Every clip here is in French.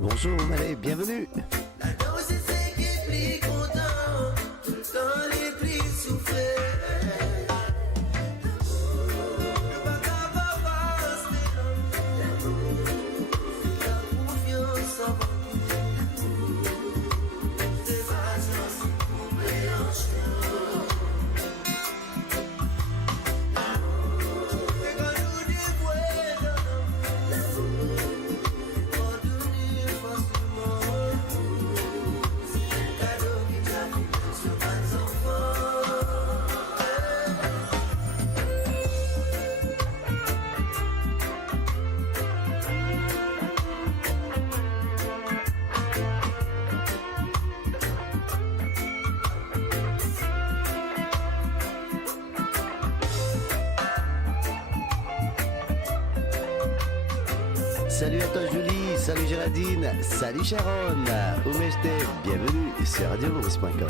Bonjour, allez, bienvenue. La danse c'est ce qui est plus content, tout le temps les plus souffrés. Le bac va passer, la confiance en c'est patience, compréhension. C'est quand nous dévoilons pardonner facilement. Cadeau qui t'affine sur pas enfants. Salut à toi Julie, salut Géraldine, salut Sharon, Oumeshte, bienvenue sur radiomaurice.com.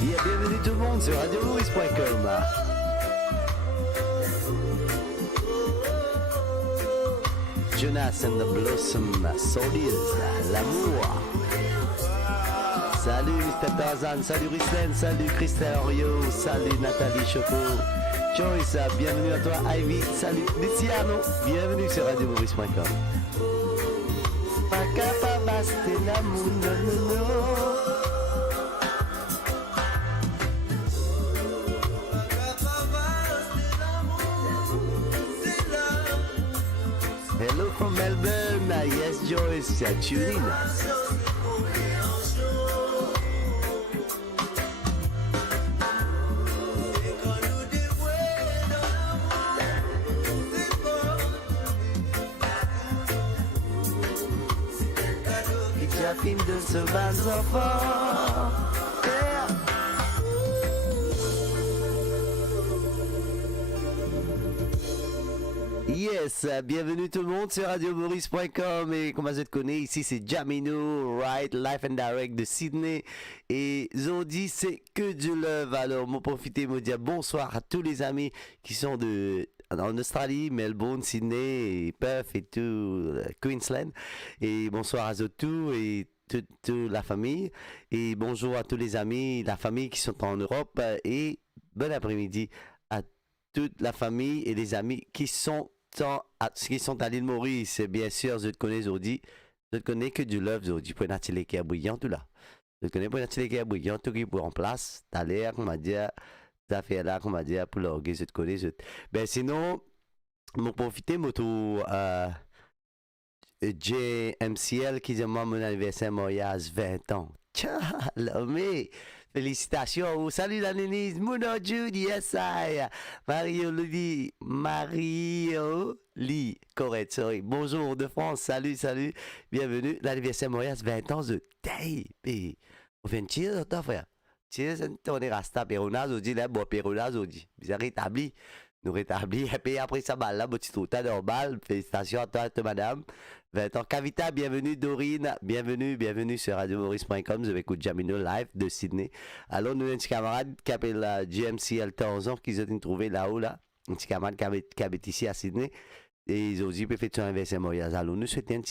Yeah, bienvenue tout le monde sur radiomaurice.com. Jonas and the Blossom, Solis, l'amour. Salut Mr. Tarzan, salut Rislen, salut Christelle Orio, salut Nathalie Choco, Joyce, bienvenue à toi Ivy, salut Luciano, bienvenue sur radiomaurice.com. Pas capable de l'amour, non, non, non. Hello from Melbourne, yes Joyce, tune in. Film de ce bas enfant. Yes, bienvenue tout le monde sur radiomaurice.com et comme vous connaissez, ici c'est Jamino, right, live and direct de Sydney et Zodi c'est que du love. Alors, m'en profiter, me dire bonsoir à tous les amis qui sont en Australie, Melbourne, Sydney, et Perth et tout, Queensland. Et bonsoir à Zotou et toute la famille. Et bonjour à tous les amis, la famille qui sont en Europe. Et bon après-midi à toute la famille et les amis qui sont à l'île Maurice. Bien sûr, je te connais Zodi. Je te connais que du love Zodi. Pour n'attirer qui est brillant tout là. Je te connais pour n'attirer qui est brillant, tout qui est en place. T'as l'air, on m'a dit. Ça fait là qu'on m'a dit pour l'orgueil, je te connais. Ben sinon, m'en profiter, moto JMCL qui dit moi mon anniversaire, moi il y a 20 ans. Tiens, l'homme, félicitations. Salut la Nénise, Mouno Judy, yes I. Mario Lee, correct, sorry. Bonjour de France, salut, bienvenue. L'anniversaire, moi il y a 20 ans de taille. On fait une tire, toi frère. Cheers, on est rasta Perona, Zodi, là, bon, Perona, Zodi. Vous avez rétabli, nous rétabli, et puis après ça, bah, là, petit total normal, félicitations à toi, madame. 20 ans, Kavita, bienvenue, Dorine, bienvenue sur radiomaurice.com, vous avez écouté Jamino live de Sydney. Alors, nous avons un petit camarade qui s'appelle GMCL Tarzan, qui ont trouvé là-haut, là, un petit camarade qui habite ici à Sydney. Et ils ont dit, peut faire son anniversaire de mariage. Alors, nous souhaitons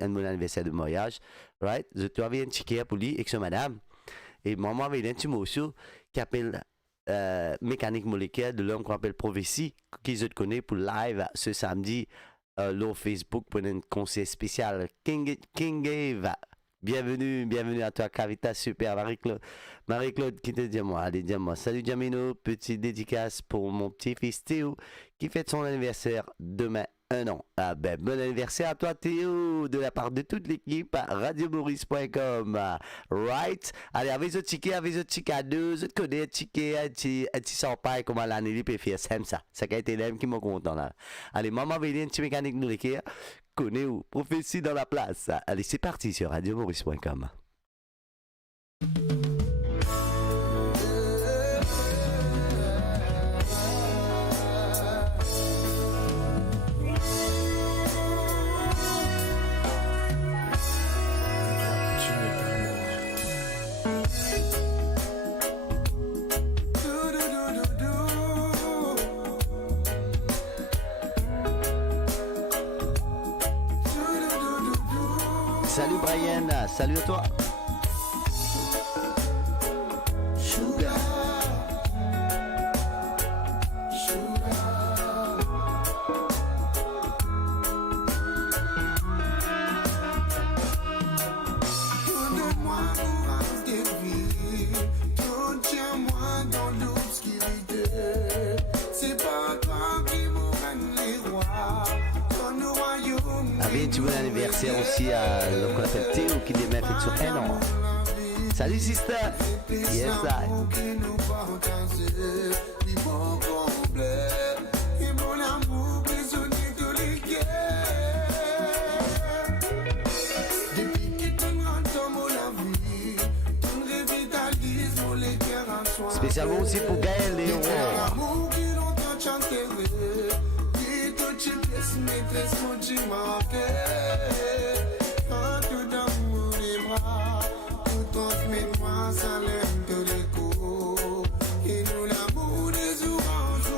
un bon anniversaire de mariage, right? Je dois avoir un petit pour lui, et que madame. Et maman avait un petit morceau qui appelle mécanique moléculaire de l'homme qu'on appelle Prophétie, qui je te connais pour live ce samedi, sur Facebook pour un concert spécial. King Gave. Bienvenue à toi, Kavita, super. Marie-Claude, qui te dit moi? Allez, dis-moi. Salut Jamino, petite dédicace pour mon petit-fils Théo, qui fête son anniversaire demain, 1 an. Ah ben, bon anniversaire à toi Théo, de la part de toute l'équipe à radiomaurice.com. Right? Allez, avec ce ticket à deux, je te connais, un ticket, un petit sort pareil, comme à l'année, il peut faire ça. Ça a été l'aime qui m'a content là. Allez, maman, veille, un petit mécanique nous l'écrire. Connais où? Prophétie dans la place. Allez, c'est parti sur radiomaurice.com. Salut Brian, salut à toi. Sugar. Donne-moi courage de vie, tiens-moi dans l'obscurité. C'est pas toi qui m'emmène les rois, dans nos royaumes. Un petit bon anniversaire aussi à l'homme qu'on appelle Théo qui démarre fait sur 1 an. Salut sister. Yes I. Et mon amour prisonnier de l'équerre. Depuis que ton entend la vie, ton revitalisme les cœurs en soi. Spécialement aussi pour Gaël et Aurore. L'amour qui longtemps chanté, qui te chipes maîtresse mon chimanqué. Quand tout d'amour les bras, tout transmets-moi ça l'aime de l'écho. Et nous l'amour des oranges,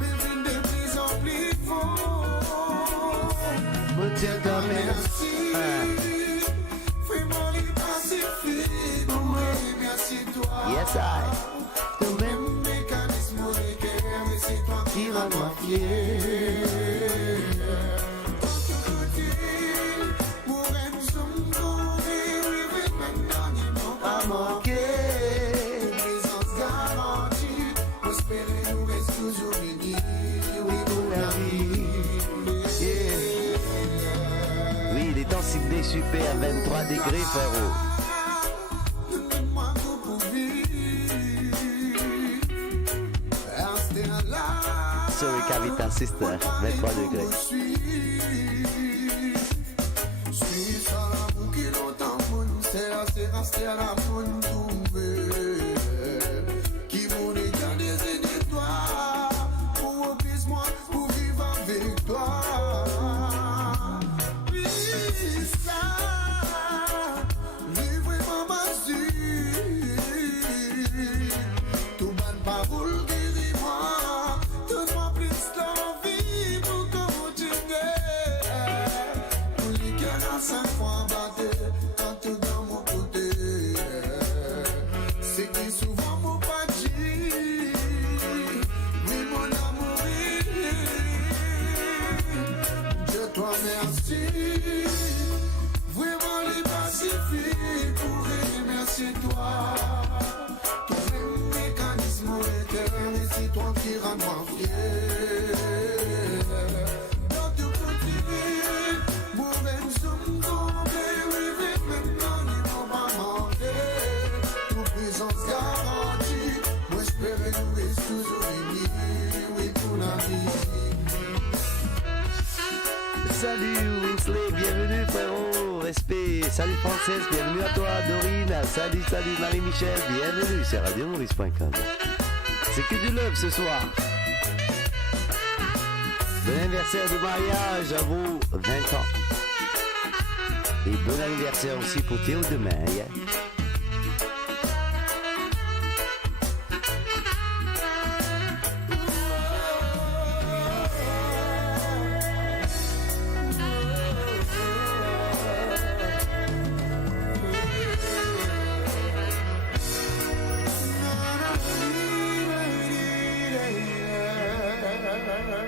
mais de plus en plus fort. Mon Dieu, quand même. Merci, vraiment les pacifiques, merci toi. Yes I. Le même mécanisme de guerre, mais c'est toi qui rends moi fier. Oui, il est en Sydney super, 23 degrés frérot. Sorry Kavita sister, 23 degrés. Qui vont regarder des toi, pour obéir-moi, pour vivre avec toi. Oui, ça, vivre vraiment sûr. Tout bonne parole guéris-moi, donne-moi plus d'envie pour continuer. Pour les cœurs à 5 fois battus, quand tu dans mon côté. C'est qui souvent mon pas dit, oui mon amour, je toi merci, vraiment les pacifiques pour remercier toi. Ton même mécanisme éternel, et c'est toi qui rends moi fier. Dans tout côté, mon même somme tombée, oui, maintenant ils vont pas manquer. Présence garantie, moi j'espère nous reste toujours unis, oui pour la vie. Salut Winsley, bienvenue frérot, respect. Salut Française, bienvenue à toi Dorine. Salut Marie-Michel, bienvenue sur radiomaurice.com. C'est que du love ce soir. Bon anniversaire de mariage à vous, 20 ans. Et bon anniversaire aussi pour Théo demain. Yeah.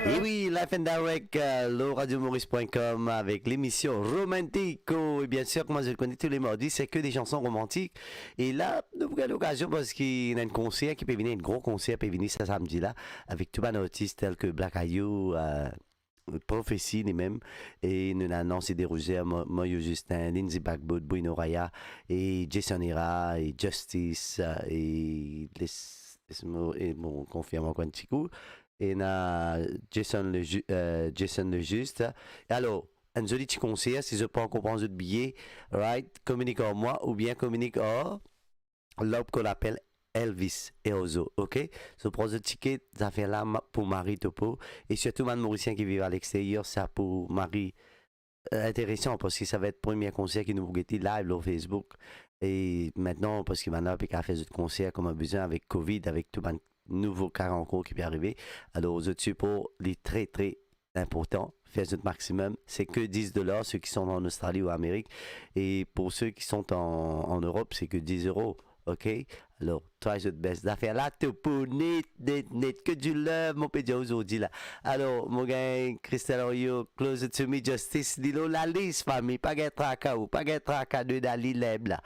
Et oui, Life and Direct, le radiomaurice.com avec l'émission Romantico. Et bien sûr, moi je le connais tous les mardis, c'est que des chansons romantiques. Et là, nous avons l'occasion parce qu'il y a un concert qui peut venir, un gros concert qui peut venir ce samedi-là, avec tout un artiste tels que Black Ayou, Prophétie, les mêmes. Et nous avons Nancy Desrosiers, Moyo Justin, Lindsay Backboot, Bruno Raya, et Jason Ira, et Justice, et bon, confirme encore un petit coup. Et na Jason le Juste. Alors, un joli petit conseil, si je peux en comprendre le billet, right, communique en moi ou bien communique en l'homme qu'on appelle Elvis et Ozo, ok? Je prends le ticket, ça fait là pour Marie Topo. Et surtout, man Mauricien qui vit à l'extérieur, ça pour Marie intéressant parce que ça va être le premier concert qui nous guette live sur Facebook. Et maintenant, parce que maintenant, il a fait d'autres concerts comme un besoin avec Covid, avec tout le nouveau cas en cours qui peut arriver. Alors, aux autres pour les très, très importants, faire notre maximum. C'est que $10, ceux qui sont en Australie ou en Amérique. Et pour ceux qui sont en Europe, c'est que 10 euros. OK? Alors, try your best d'affaires là, tout pour net, que du love, mon pédia aujourd'hui là. Alors, mon gars, Christelle Orio, close to me, justice, dis-le la liste, famille, pas de tracas ou pas de tracas de Dali Leb là.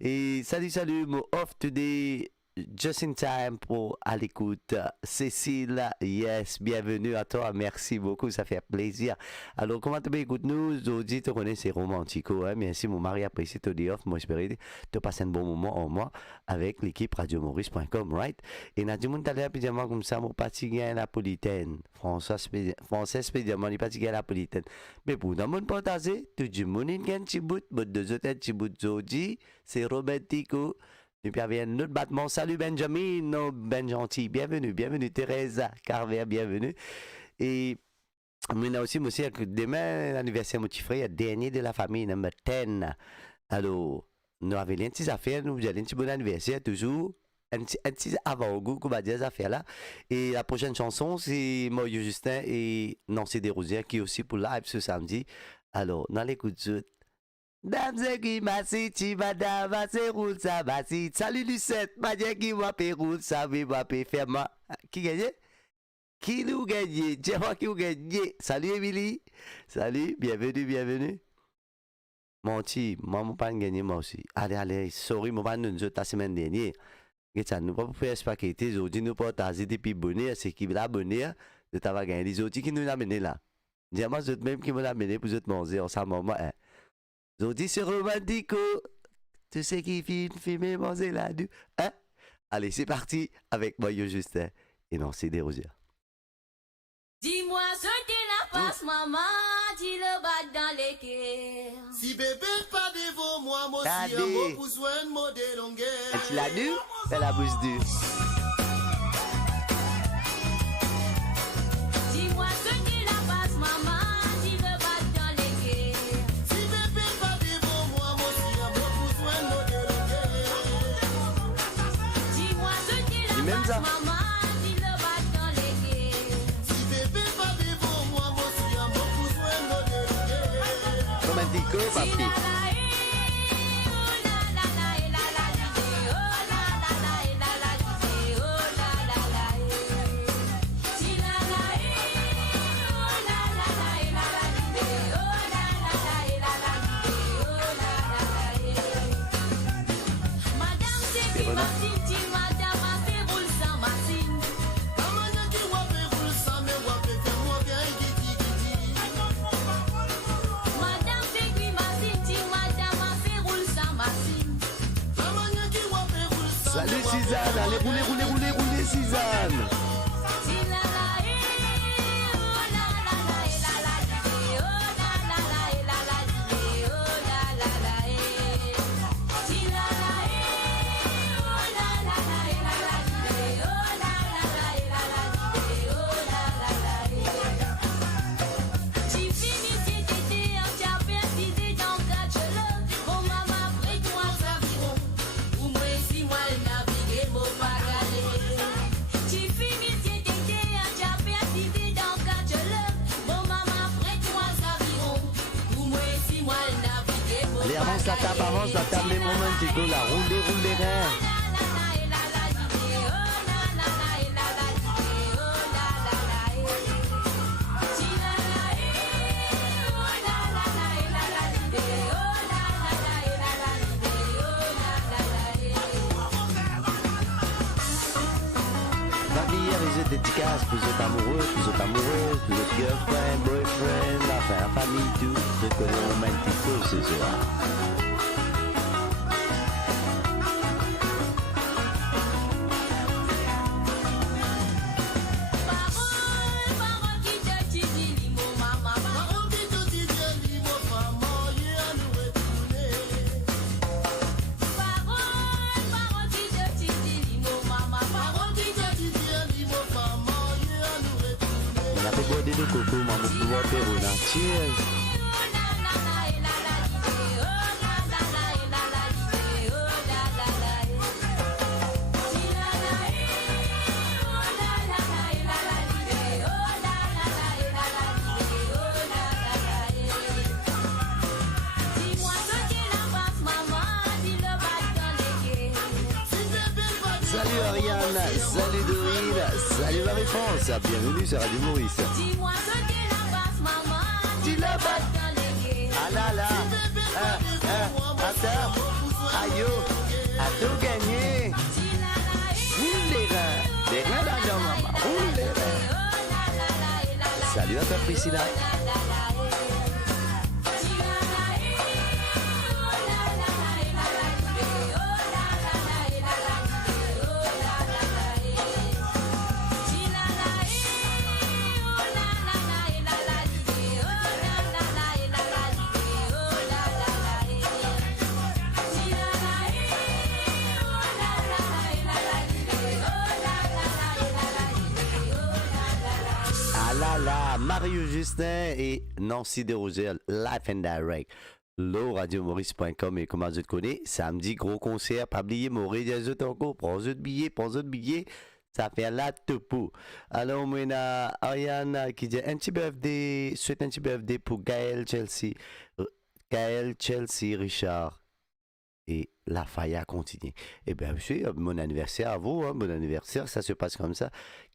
Et salut, mon off today. Just in time pour à l'écoute. Cécile, yes, bienvenue à toi, merci beaucoup, ça fait plaisir. Alors, comment tu écoutes nous? Aujourd'hui, tu connais c'est romantico, hein? Merci, mon mari apprécie ton day off, moi j'espère que tu passes un bon moment en moi avec l'équipe radiomaurice.com, right? Et n'a du monde d'aller rapidement comme ça, mon fatigué napolitaine. Français spécialement, il fatigué napolitaine. Mais pour dans mon partagé, tout le monde est un petit bout, mais deux autres petits bouts aujourd'hui, c'est romantico. Et puis, il y a un autre battement. Salut Benjamin, oh, ben gentil. Bienvenue Teresa Carver, bienvenue. Et on a aussi, demain, l'anniversaire de mon petit frère, il y a le dernier de la famille, numéro 10. Alors, nous avons une petite affaire, nous avons un petit bon anniversaire, toujours. Un petit avant-goût, qu'on va dire, ces affaires-là. Et la prochaine chanson, c'est Moyo Justin et Nancy Desrosiers, qui est aussi pour live ce samedi. Alors, dans l'écoute de Dame qui m'a cité, madame, c'est roule ça, m'a cité. Salut Lucette, m'a dit qui m'a fait roule ça, mais m'a fait faire ma. Qui gagne? Qui nous gagne? Dis-moi qui nous gagne. Salut Émilie. Salut, bienvenue. Mon petit, moi, mon pas gagné, moi aussi. Allez, sorry, mon pas nous la semaine dernière. Et ça, nous pas faire ce paquet, aujourd'hui, nous partager depuis bonheur, c'est qui l'a bonheur de t'avoir gagné. Les autres qui nous l'ont mené là. Dis-moi, c'est même qui me l'a mené pour te manger ensemble, moi, hein. Aujourd'hui, c'est romantico. Tu sais qui filme, manger là, hein? Allez, c'est parti avec Moyo Justin et Nancy Desrosiers. Dis-moi ce qu'il a passe, maman, dis-le bat dans les cœurs. Si bébé pas devant moi, moi aussi, Daddy. j'ai besoin de modèle en guerre. Et tu l'as nu? C'est la bouche dure. Dis-moi ce qu'il a passe, maman, dis-le bat dans les cœurs. Si bébé pas devant moi, moi aussi, j'ai besoin de modèle en guerre. Dis-moi ce qu'il a même ça. passe, maman, dis-le bat dans les cœurs. Si bébé pas devant moi, moi aussi, j'ai besoin de modèle en guerre. Romantico, papi. Salut Suzanne, allez rouler Suzanne. Avance la table, les romantico, la roulez, hein. Famille, les dédicaces pour les amoureux, pour les amoureuses, pour les girlfriend, boyfriend, enfin, la famille, tout. Je connais romantico ce soir. De coco, maman, pour Perona. Cheers! Salut Ariane, salut Dorine, salut Marie-France, bienvenue sur Radio Maurice. Dis-moi ce qu'est la basse, maman. Dis la basse. Dans les guets. Ah là là, attends, aïe, a tout gagné. Roule les reins là-dedans, maman, roule les reins. Salut à toi Priscilla. Mario Justin et Nancy Desrosiers, Live and Direct. radiomaurice.com et comment je te connais. Samedi, gros concert. Pas oublier Maurice, des autres encore. Prends autres billets. Ça fait la topo. Alors, moi, Ariane qui dit un petit birthday, souhaite un petit birthday pour Gaël Chelsea, Richard et la faille à continuer. Et bien, monsieur, mon anniversaire à vous, hein, bon anniversaire, ça se passe comme ça.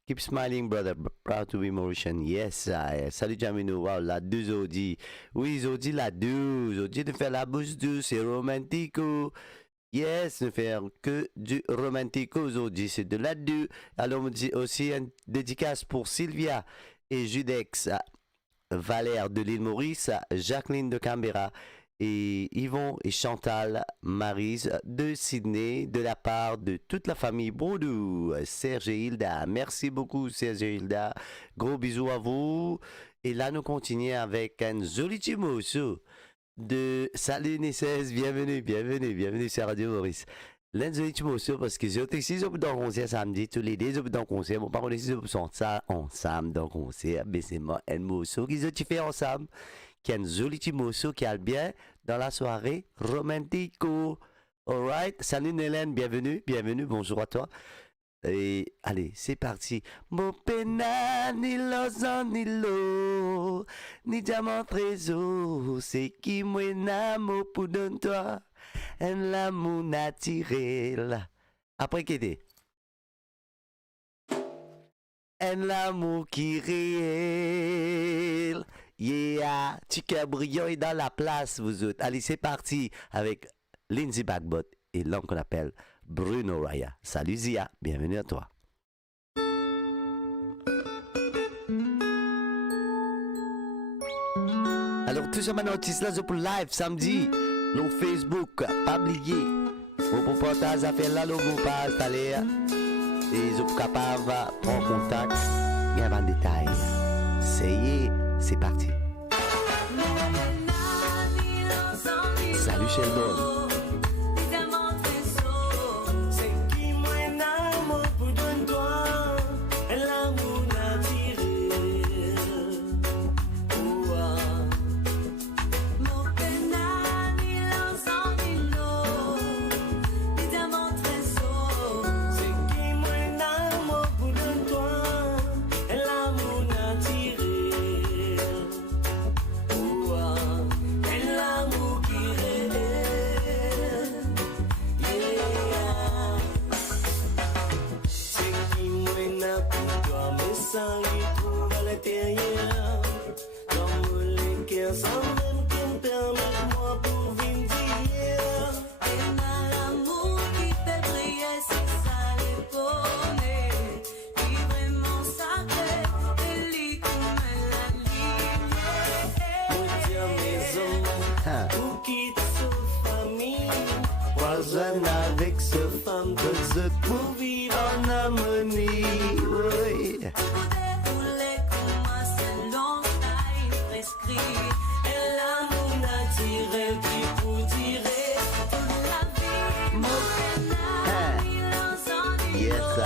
Keep smiling, brother. Proud to be Mauritian. Yes, salut Jamino. Wow, la douce Zodi. Oui, Zodi, la douce. Zodi de faire la bouche douce, c'est romantico. Yes, ne faire que du romantico, Zodi, c'est de la douce. Alors, on dit aussi une dédicace pour Sylvia et Judex, Valère de l'île Maurice, Jacqueline de Canberra, et Yvon et Chantal Maryse de Sydney, de la part de toute la famille Brodou, Serge et Hilda. Merci beaucoup Serge et Hilda. Gros bisous à vous. Et là, nous continuons avec un joli petit morceau de Salut Nessès. Bienvenue sur Radio Maurice. L'un joli petit morceau parce que j'ai aussi dans le concert samedi, tous les deux dans le concert. Mon parole ici, sont ça ensemble dans le concert. Mais c'est moi un morceau qu'ils ont fait ensemble. Qui a un joli petit morceau qui a bien dans la soirée romantico. Alright, salut Hélène, bienvenue, bonjour à toi. Et allez, c'est parti. Mon pena, ni l'osan, ni l'eau, ni diamant trésor, c'est qui moi n'amour pour donner toi, un l'amour naturel. Après qui était? Un l'amour qui réel. Yeah, Chica Brillant est dans la place, vous autres. Allez, c'est parti avec Lindsay Bagbot et l'homme qu'on appelle Bruno Raya. Salut Zia, bienvenue à toi. Alors, tout ça maintenant, là, pour live samedi, le Facebook, pas oublier. Vous pouvez partager affaire là, vous pouvez installer et vous êtes capable de prendre contact. Il y a un détail. C'est parti. Salut Sheldon. autres pour vivre en harmonie. Oui. Dérouler comme un selon taille prescrit. Et l'amour naturel qui pour tirer toute la vie. Mon pénal, il en sent du Yes, lot. I.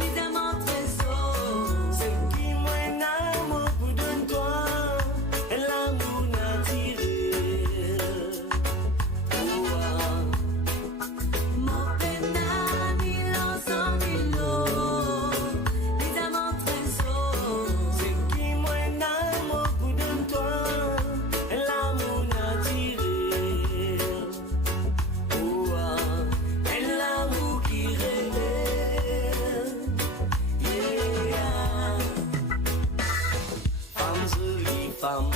Les amants trésors. Ce qui m'a amour pour de toi, et l'amour naturel. Mon pénal, il en sent du lot. Les amants trésors. Ce qui m'a amour pour de toi, et l'amour naturel. Et l'amour qui révèle. Yeah. Femme jolie, femme,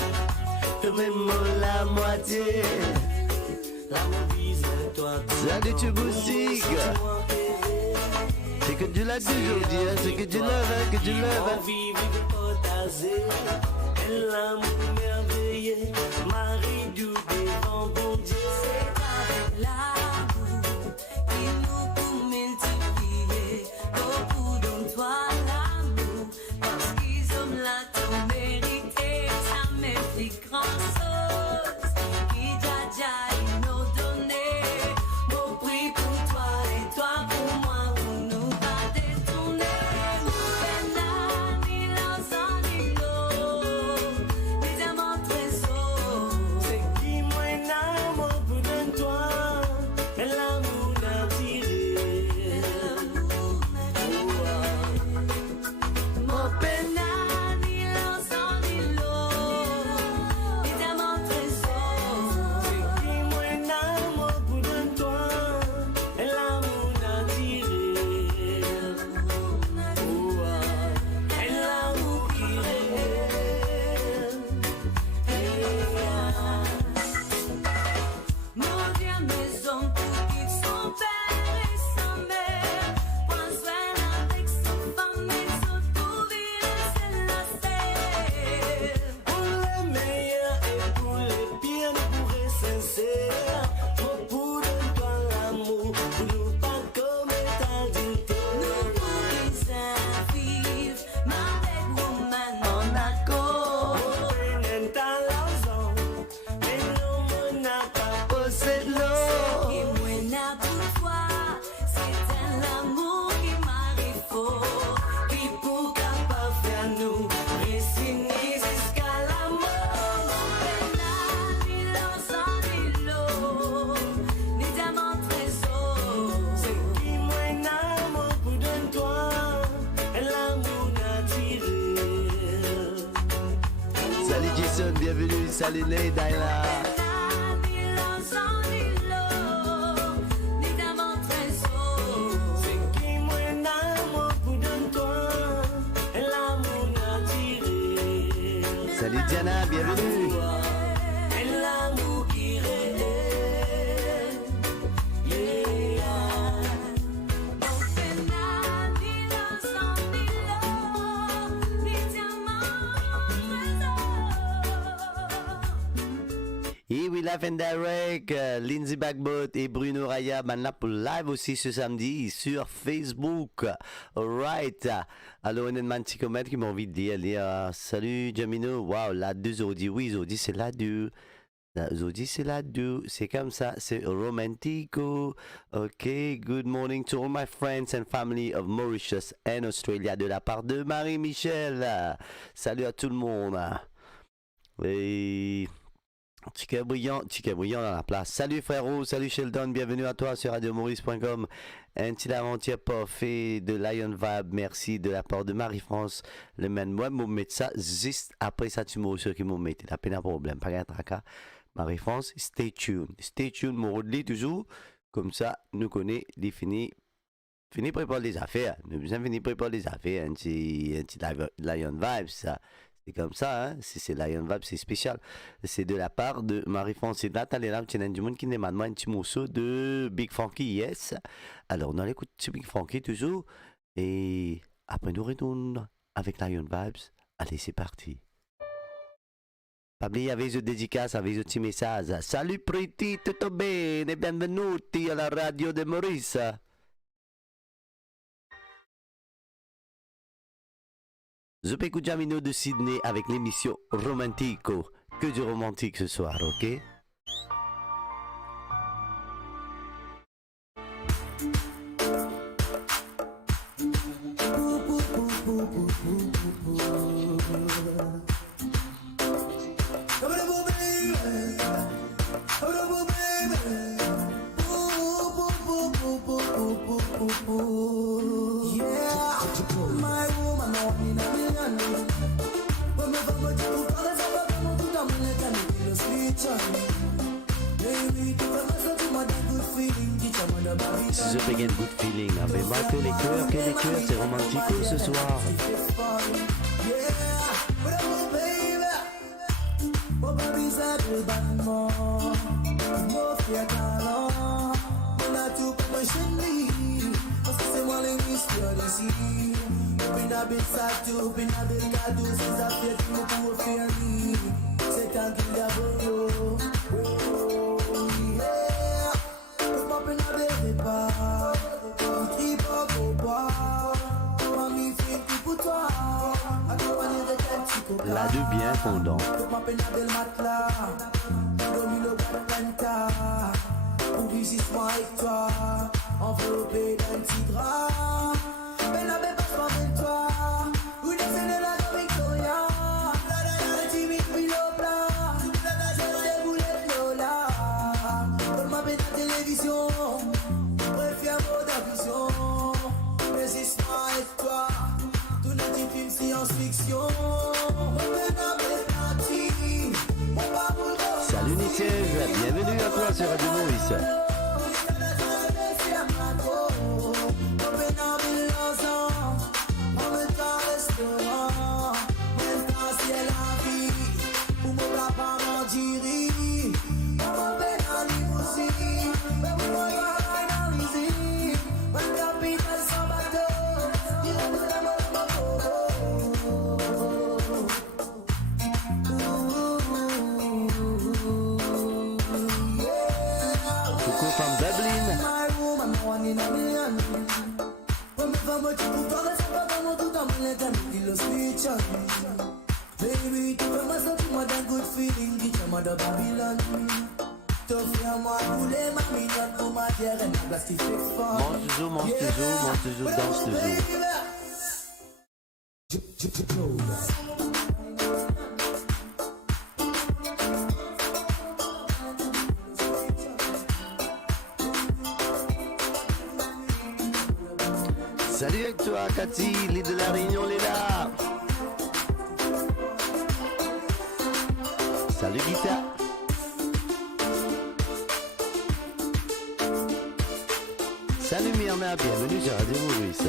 Vraiment la moitié. l'amour vise toi. Salut tu musique. C'est que du love aujourd'hui, hein. C'est que du love, hein, que du love. Hein. Vivre de partager, et l'amour merveilleux, Marie du devant bon Dieu. L'amour qui nous pour multiplier. Beaucoup d'entre toi l'amour. Parce qu'ils ont la tout mérité. Ça m'implique grand chose. Qui jaja ils nous donné. Mon prix pour toi et toi pour moi. Pour nous pas détourner. Mon pénal, il en sent du lot. Les amants trésors. C'est qui moi amour pour de toi, et l'amour naturel. Mon pénal, il en sent du lot. Les amants trésors. C'est qui moi amour pour de toi, et l'amour naturel. Et l'amour qui révèle. Mon Dieu, maison pour qui son père et sa mère. Prends soin avec son femme et son tout c'est la terre. Pour les meilleurs et pour les pires, nous pourrons sincères. Pour de toi l'amour, pour nous pas commettre adultère. Nous pourrions vivre, ma belle woman en accord. Peine ta l'argent, mais non, on n'a pas Possède l'eau. Et moi n'a pour toi, c'est un amour qui m'arrive fort. Qui pour capable faire nous résigner jusqu'à la mort. Mon pénal, il en sent du lot. Les diamants trésors. C'est qui moi amour pour de toi, et l'amour naturel. Salut Jason, bienvenue. Salut Ney, Daila. Pénal, il en sent du lot. Les diamants trésors. C'est qui moi amour pour de toi, et l'amour naturel. Salut Diana, bienvenue. Et l'amour qui révèle. Yeah. Mon pénal, il en sent du lot. Les diamants trésors. Et oui, Live and Direct, Lindsay Bagbot et Bruno Raya, maintenant pour live aussi ce samedi sur Facebook. Alright. Alors, on a un petit comment qui m'a envie de dire, salut Jamino, wow, la 2 aujourd'hui, oui, aujourd'hui c'est la 2. Aujourd'hui c'est la 2, c'est comme ça, c'est romantico. Ok, good morning to all my friends and family of Mauritius and Australia de la part de Marie-Michel. Salut à tout le monde. Et Chica brillant dans la place. Salut frérot, salut Sheldon, bienvenue à toi sur radiomaurice.com. Un petit aventure parfait de Lion Vibe, merci de la part de Marie-France. Le même moi, je vais mettre ça juste après ça, tu m'as qui m'ont mis. T'as pas de problème, pas de tracas. Marie-France, stay tuned, mon redis toujours. Comme ça, nous connaissons les finis préparer les affaires. Nous besoin finir préparer les affaires. Un petit Lion Vibe, ça. C'est comme ça, hein? Si c'est Lion Vibe, c'est spécial. C'est de la part de Marie-France et Nathalie Lam, qui du monde qui demande un petit morceau de Big Funky, yes. Alors, on écoute Big Funky toujours. Et après, nous retournons avec Lion Vibes. Allez, c'est parti. Pas oublier avec les dédicaces, avec les petits messages. Salut Pretty, tutto bene? Benvenuti alla radio de Maurice. Je peux écouter Jamino de Sydney avec l'émission Romantico. Que du romantique ce soir, ok? This is a big and good feeling. Avec moi que les cœurs, c'est romantico ce soir. La deux bien fondant. Salut Nickel, bienvenue à toi sur Radio Maurice. Baby, tu fais moi ça, tu m'as d'un good feeling, qui tient moi de Babylone. T'offres-moi couler ma mignonne pour ma terre et ma place qui fait fort. Mange toujours, danse toujours. Salut avec toi, Cathy, l'île de la Réunion, elle est là. Salut, Guita. Salut, Myrna, bienvenue sur Radio Maurice.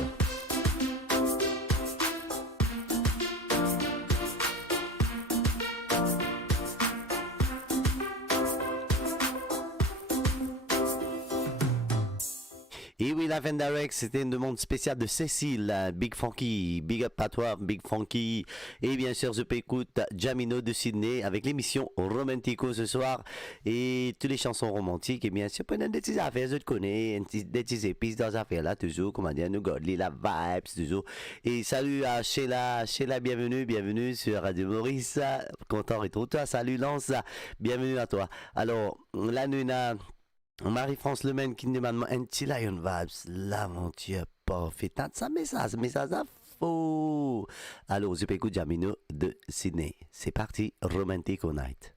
Et oui, la Live and Direct, c'était une demande spéciale de Cécile, Big Funky, Big Up à toi, Big Funky. Et bien sûr, je peux écouter Jamino de Sydney avec l'émission Romantico ce soir. Et toutes les chansons romantiques, et bien sûr, pendant des petites affaires, je te connais, des petites épices dans les affaires là, toujours, comment dire, nous godly, la vibes, toujours. Et salut à Sheila, bienvenue sur Radio Maurice. Content retrouve toi, salut Lance, bienvenue à toi. Alors, là, nous avons Marie-France Lemaine qui nous demande un petit Lion Vibes, l'aventure parfaite. Ça message à faux. Alors, je peux écouter Jamino de Sydney. C'est parti, Romantico Night.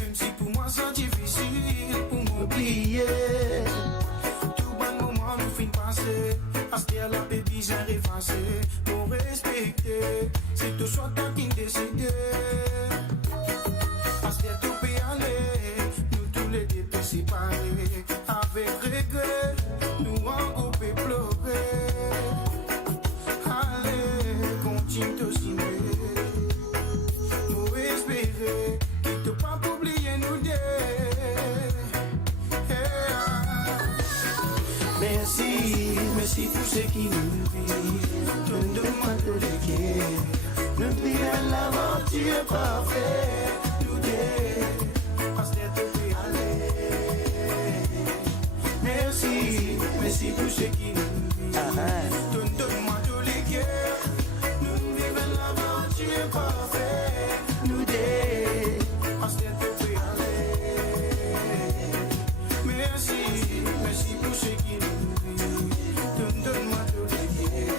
Même si pour moi c'est difficile pour m'oublier. Tout bon moment nous fin passer. À ce qu'elle a baby j'ai effacé. Pour respecter, c'est tout soit toi qui décide. À ce qu'elle tout peut aller. Nous tous les deux séparés. Avec regret, nous en groupe pleurer. pousser qui nous vit. Donne-moi de l'équerre. Nous vivons l'aventure parfaite. Nous deux, parce que tu peux aller. Merci, merci pour ce qui nous vit. Donne-moi de l'équerre. Nous vivons l'aventure parfaite. Nous deux, parce que tu peux aller. Merci, merci pour ce qui nous vit. Donne-moi de l'équerre.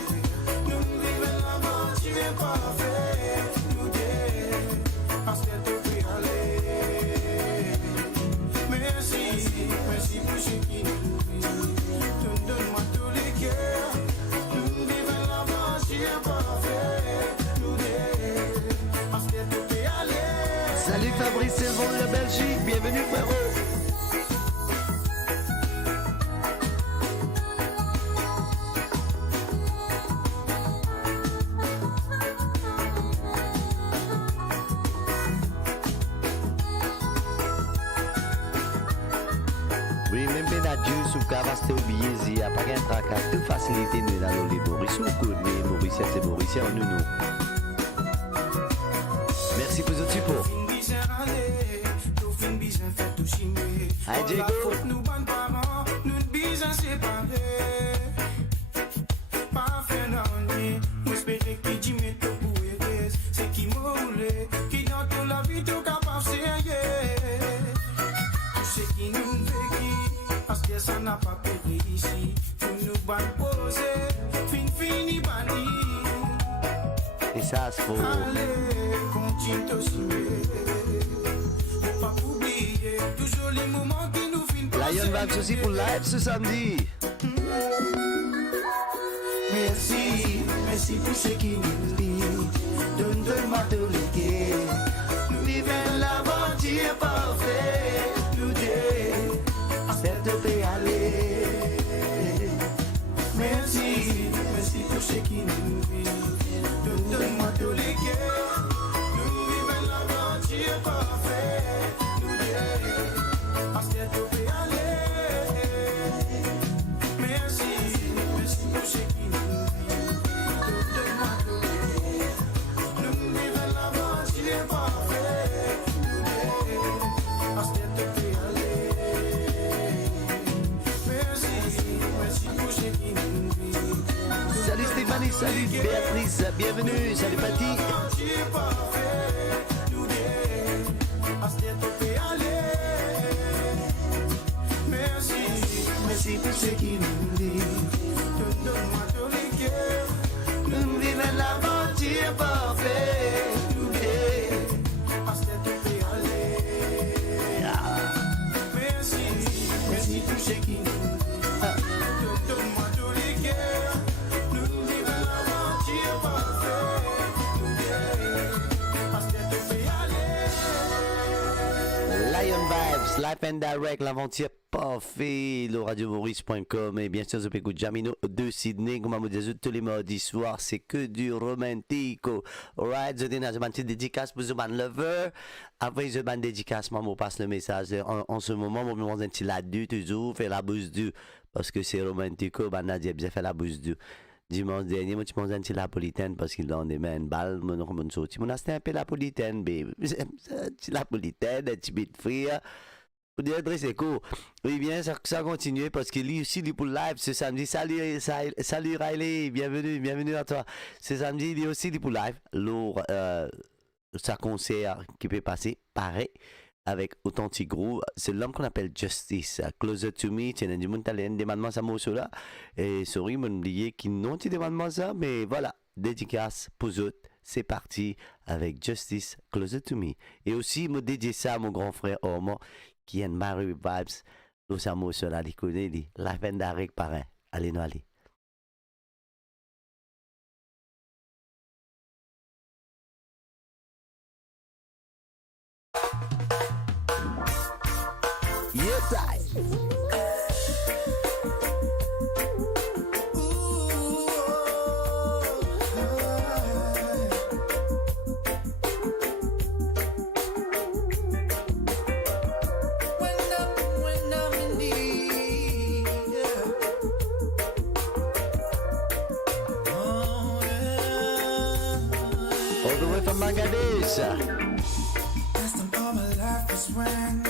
Nous vivons l'aventure parfaite. Nous deux, parce que tu peux aller. Merci, merci pour ce qui nous vit. Donne-moi de l'équerre. Nous vivons l'aventure parfaite. Nous deux, parce que tu peux aller. Salut Fabrice Selvan de la Belgique, bienvenue frérot. Remember that you soukava ste oublié zi a pas qu'un tracas tout facilité nous dans les Maurice ou coup mais Mauricien c'est Mauricien en nous. Merci pour votre support. Hi Diego. Nous bonnes parents, nous bisons séparés. Pas fait non, nous espérons que tu mettes au bout et c'est qui m'oule, qui dans toute la vie tout capable sérieux. Tout ce qui nous vécu, parce que ça n'a pas péri ici. Pour nous bonnes poser, fini banni. Et ça c'est faux. Allez, continue aussi. Faut pas oublier, toujours les moments qui nous finissent. Lion Vibes aussi pour live ce samedi. Merci, merci pour ce qui nous vit. Donne-moi de l'équerre. Nous vivons l'aventure parfaite. Nous deux, c'est de fait aller. Merci, merci pour ce qui nous vit. Donne-moi de l'équerre. Nous vivons l'aventure parfaite. Nous deux, c'est de fait aller. Merci, merci pour ce qui nous vit. Donne-moi de l'équerre. Nous vivons l'aventure parfaite. Nous deux, c'est de fait aller. Merci, merci pour ce qui nous vit. Salut Stéphanie, salut Béatrice, bienvenue, salut Patty. L'aventure parfaite. Nous deux, c'est de fait aller. Merci, merci pour ce qui nous vit. Donne-moi de l'équerre. Nous vivons l'aventure parfaite. Nous deux, parce que tu peux aller. Merci, merci pour ce qui nous vit. Donne-moi de l'équerre. Nous vivons l'aventure parfaite. Nous deux, parce que tu peux aller. Lion Vibes, Life and Direct, l'aventure parfait, le radiomaurice.com et bien sûr, je peux écouter Jamino de Sydney, comme on me dit tous les mardis soirs, c'est que du romantico. Alright, je donne une petite dédicace pour The Man Lover. Après, je bande dédicace, moi, je passe le message. En ce moment, je me demande un petit là-dessus, toujours, fait la bouse du, parce que c'est romantico, ben, Nadia, j'ai fait la bouse du. Dimanche dernier, moi, tu manges un petit napolitaine parce qu'il donne des mains, une balle, mon nom, mon sauti. Mon c'était un peu napolitaine, baby. Un petit napolitaine, un petit bit frire. Pour dire, c'est cool. Oui, bien, ça continue parce qu'il lit aussi pour le live ce samedi. Salut Riley, bienvenue à toi. Ce samedi, il est aussi pour le live. Lourd, sa concert qui peut passer, pareil. Avec Authentic Groove, c'est l'homme qu'on appelle Justice. Closer to Me, tu as du monde qui a un demandement ça, moi, là. Et sorry, m'ont oublié qui n'ont pas demandement ça, mais voilà, dédicace pour eux. C'est parti avec Justice, Closer to Me. Et aussi, me dédier ça à mon grand frère Ormo, qui aime Mary Vibes. Tout ça, moi, là, il connaît, Life and Direct, pareil. Allez, nous, allez. Yes, I. When I'm in need, yeah. All the way from Bangladesh. Best time of my life was when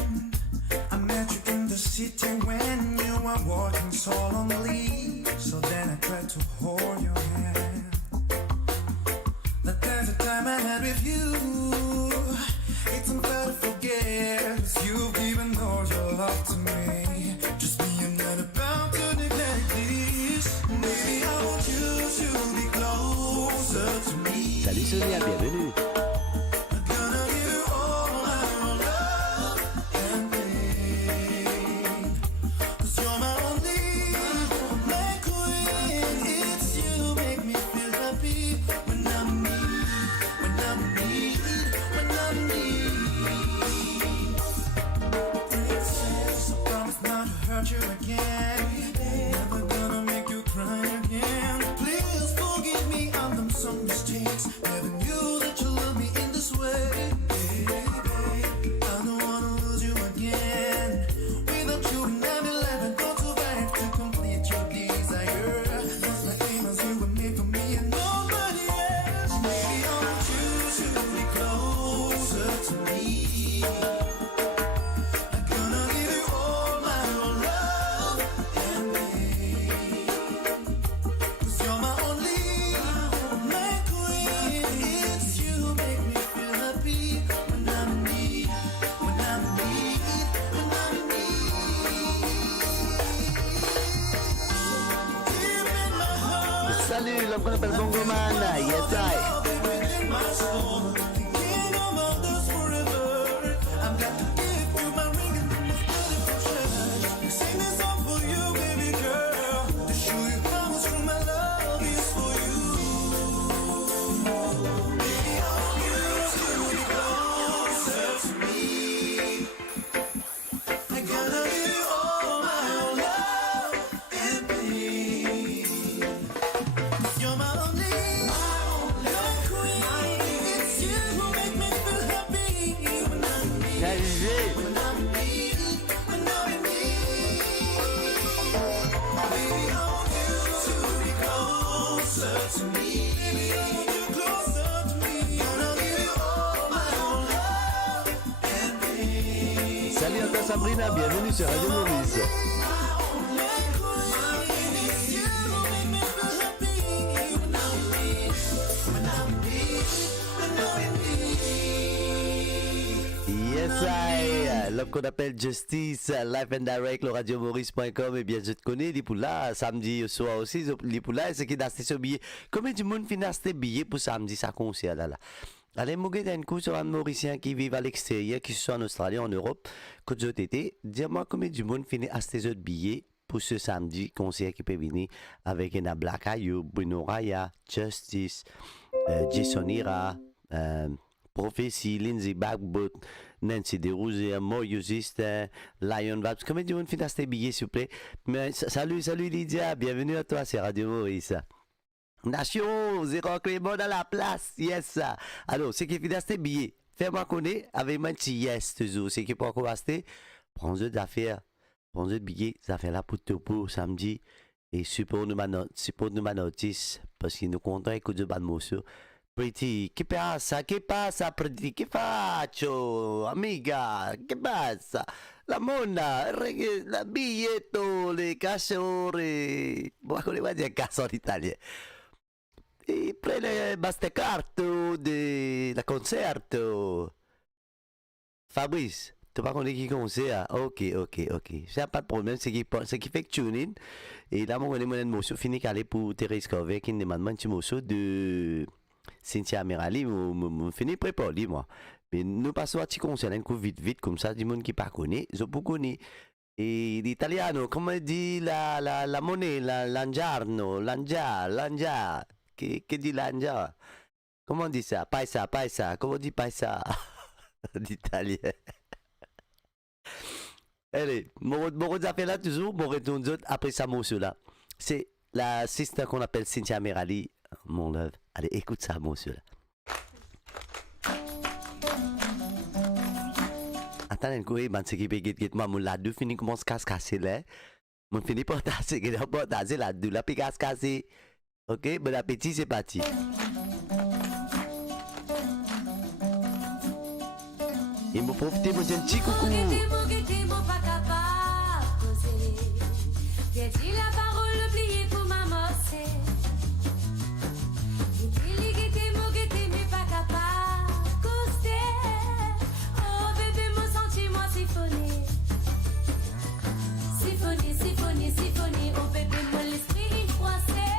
I met you in the city when you were walking so lonely. So then I tried to hold your hand. But there's a time I had with you. It's unfair to forget, 'cause you've given all your love to me. Just me, I'm not about to neglect this. Maybe I want you to be closer to me. Salut Sonia, bienvenue. I'm gonna give you all my love and pain. 'Cause you're my only, my queen. It's you, make me feel happy when I'm need, when I'm need, when I'm need. Princess, I promise not to hurt you again. Never gonna make you cry again. Please forgive me, I've done some mistakes. Never knew that you love me in this way. Baby, I don't wanna lose you again. Without you, I never life and go survive to complete your desire. That's my aim, as you were made for me and nobody else. Maybe I want you to be closer to me. I'm gonna give you all my love and pain. 'Cause you're my only, my queen. It's you, make me feel happy when I'm need, when I'm need, when I'm need. Deep in my heart, Salut, l'homme qu'on appelle Bongo Man. Yes, I. within my soul, thinking about us forever. I'm glad to give you my ring and this beautiful treasure. Sing this song for you, baby girl, to show you how much true my love is for you. Baby, I want you to be closer to me. I gotta give you all my love and pain. 'Cause you're my only, my queen. It's you who make me feel happy when I'm need, Salut. when I'm need, when I'm in need. Baby, I want you to be closer to me. Baby, I want you closer to me. Gonna give you all my love and pain. Salut à toi Sabrina, bienvenue sur Radio Maurice. Yes, I, l'homme qu'on appelle Justice, Life and Direct, le radiomaurice.com, et bien je te connais, les là, samedi soir aussi, les là, c'est qui a acheté ce billet. Combien de monde finit acheter billet pour samedi, ça concert là? Allez, moi, j'ai un coup sur un Mauricien qui vit à l'extérieur, qui soit en Australie, en Europe, que j'ai été, dis-moi combien de monde finit acheter ce billet pour ce samedi, concert qui peut venir avec un Black Ayou, Bruno Raya, Justice, Jason Ira, Prophecy, Lindsay Backboot, Nancy DeRosier, Moyo Sister, Lion Vibes. Combien de monde finit acheter billets, s'il vous plaît? Mais, salut Lydia, bienvenue à toi, c'est Radio Maurice. Nation, Zéro Clément dans la place, yes. Alors, c'est qui finit acheter billets. Fais-moi connaître avec mon petit yes, toujours. C'est qui pour encore acheter, prends d'autres affaires, prends d'autres billets, ça fait là pour Topo samedi. Et support nous ma notice, parce qu'il nous compte écoute de bad motion. Pretty, che passa, Pretty, che faccio, amica, che passa? La monna, la biglietto, le cassore, ma come va a dire cazzo in Italia? E prende Mastercard de la concerto. Fabrice, tu pas connais qui concert? Ok. C'est pas de problème, c'est qui fait que tune in. Et là, mon connaît mon morceau fini qu'aller pour Thérèse Corvée qui demande un petit morceau de Cynthia Merali, on finit préparé, moi. Mais nous passons à petit concert, un coup vite, comme ça, du monde qui pas connaît, je peux connaître. Et l'italiano, comment dit la monnaie, l'angiarno, l'angia, que dit l'angia? Comment on dit ça? Paisa, comment on dit paisa? D'italien. Allez, mon affaire là, toujours, mon retour après ça, mon là. C'est la sister qu'on appelle Cynthia Merali, mon love. Allez, écoute ça, mon là. Attends un coup, man, c'est qui peut get moi, mon là-dedans, fini commence à casser là. Mon fini par tasser, qui pas tasser là-dedans, là, puis casser. Ok, bon appétit, c'est parti. Et me profiter pour dire un petit coucou. Mougeti, mon pas capable causer. J'ai dit la parole oubliée pour m'amorcer. Gueti, mougeti, mais pas capable causer. Oh bébé, mon sentiment siphonné. Siphonné, oh bébé, mon l'esprit froissé.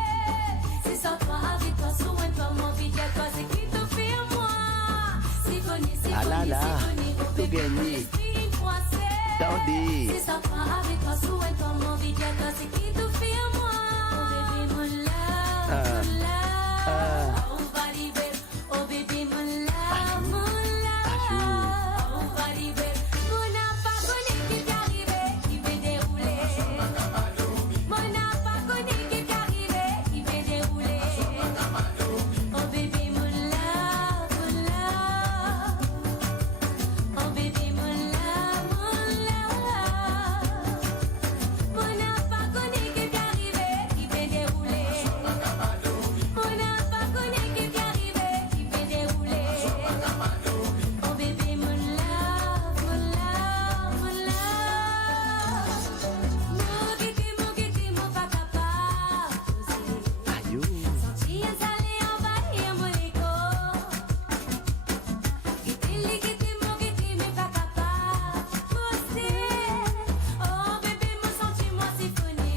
C'est sans toi, avec toi, sur un toi, mon vie, à toi, c'est qui te fait moi. Siphonné, Ah là là, oh tout bébé, mon gagné. l'esprit froissé. Attendez. C'est sans toi, avec toi, sur un toi, mon vie, à toi, c'est qui te fait moi. Oh bébé, mon love, mon love. Oh body, babe, oh bébé, mon love, mon love. Oh body, babe, mon n'a pas connu qui t'est arrivé, qui veut dérouler. Mon n'a pas connu qui t'est arrivé, qui veut dérouler. Oh bébé, mon love, mon love. Oh bébé, mon love, mon love. Mon n'a pas connu qui t'est arrivé, qui veut dérouler. On n'a pas connu qui t'est arrivé, qui veut dérouler. Oh bébé, mon love, mon love, mon love. Mougeti, mon pas capable d'oser. Aïe. Senti un salé envahir mon écho. Mougeti, mais pas capable d'oser. Oh bébé, mon sentiment siphonné.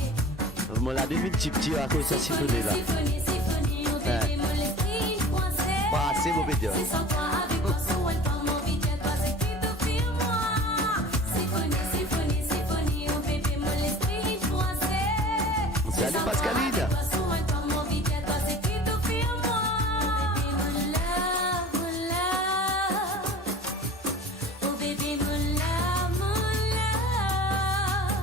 On l'a deux petits à cause de ça siphonné là. Siphonné, oh bébé, mon l'esprit froissé. Ah, c'est beau bébé. C'est sans toi, avec toi, sur un temps, mon vie, à toi, c'est qui te fait moi. Siphonné, oh bébé, mon l'esprit froissé. Salut Pascaline. Avec toi, sur un temps, mon vie, à toi, c'est qui te fait moi. Oh bébé, mon love, mon love.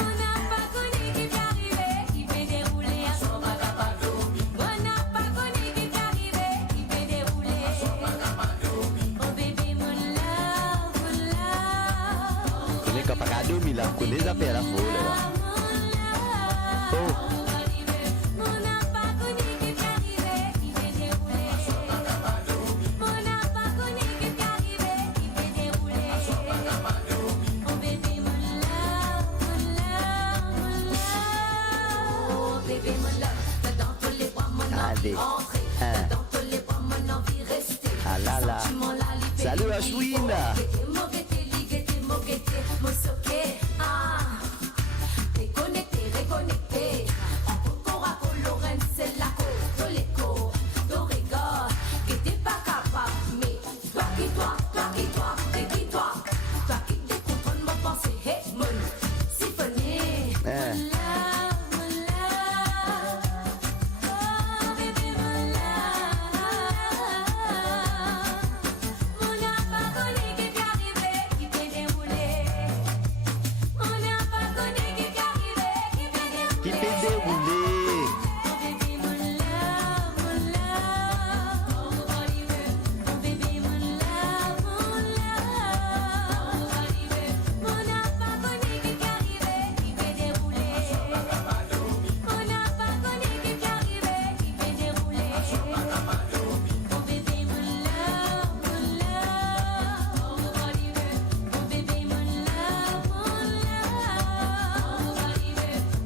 On n'a pas connu qui t'est arrivé, qui peut dérouler à son bagabado. On n'a pas connu qui t'est arrivé, qui peut dérouler. Oh bébé, mon love, mon love. On est comme un cadeau, mais là, on connaît les affaires là, faut là. Oh. On n'a pas connu qui t'est arrivé, qui peut dérouler. On n'a pas connu qui t'est arrivé, qui peut dérouler. Oh bébé, mon love, mon love, mon love. Oh bébé, mon love, dans tous les bras, mon Allez. envie rentrer. Hein. Dans tous les bras, mon envie rester. Ah là là. Sentiment, la liberté. Salut Ashwin. Moguete, mosoke, ah. Déconnecté, reconnecté. Cora, Lorenz, c'est la Toleco, Dorega. Que t'es pas capable, mais toi qui toi, toi qui décontrôle mon pensée, hey, mon symphonie. Hein. Mon love. Oh bébé, mon love. On n'a pas connu qui t'est arrivé, qui peut dérouler. On n'a pas connu qui t'est arrivé, qui peut Qui dérouler. fait dérouler. Oh bébé, mon love, mon love. Oh body, oh bébé, mon love, mon love. Oh body, on n'a pas connu qui t'est arrivé, qui peut dérouler. On n'a pas connu qui t'est arrivé, qui peut dérouler. Oh bébé, mon love, mon love. Oh body, oh bébé, mon love, mon love. Oh body,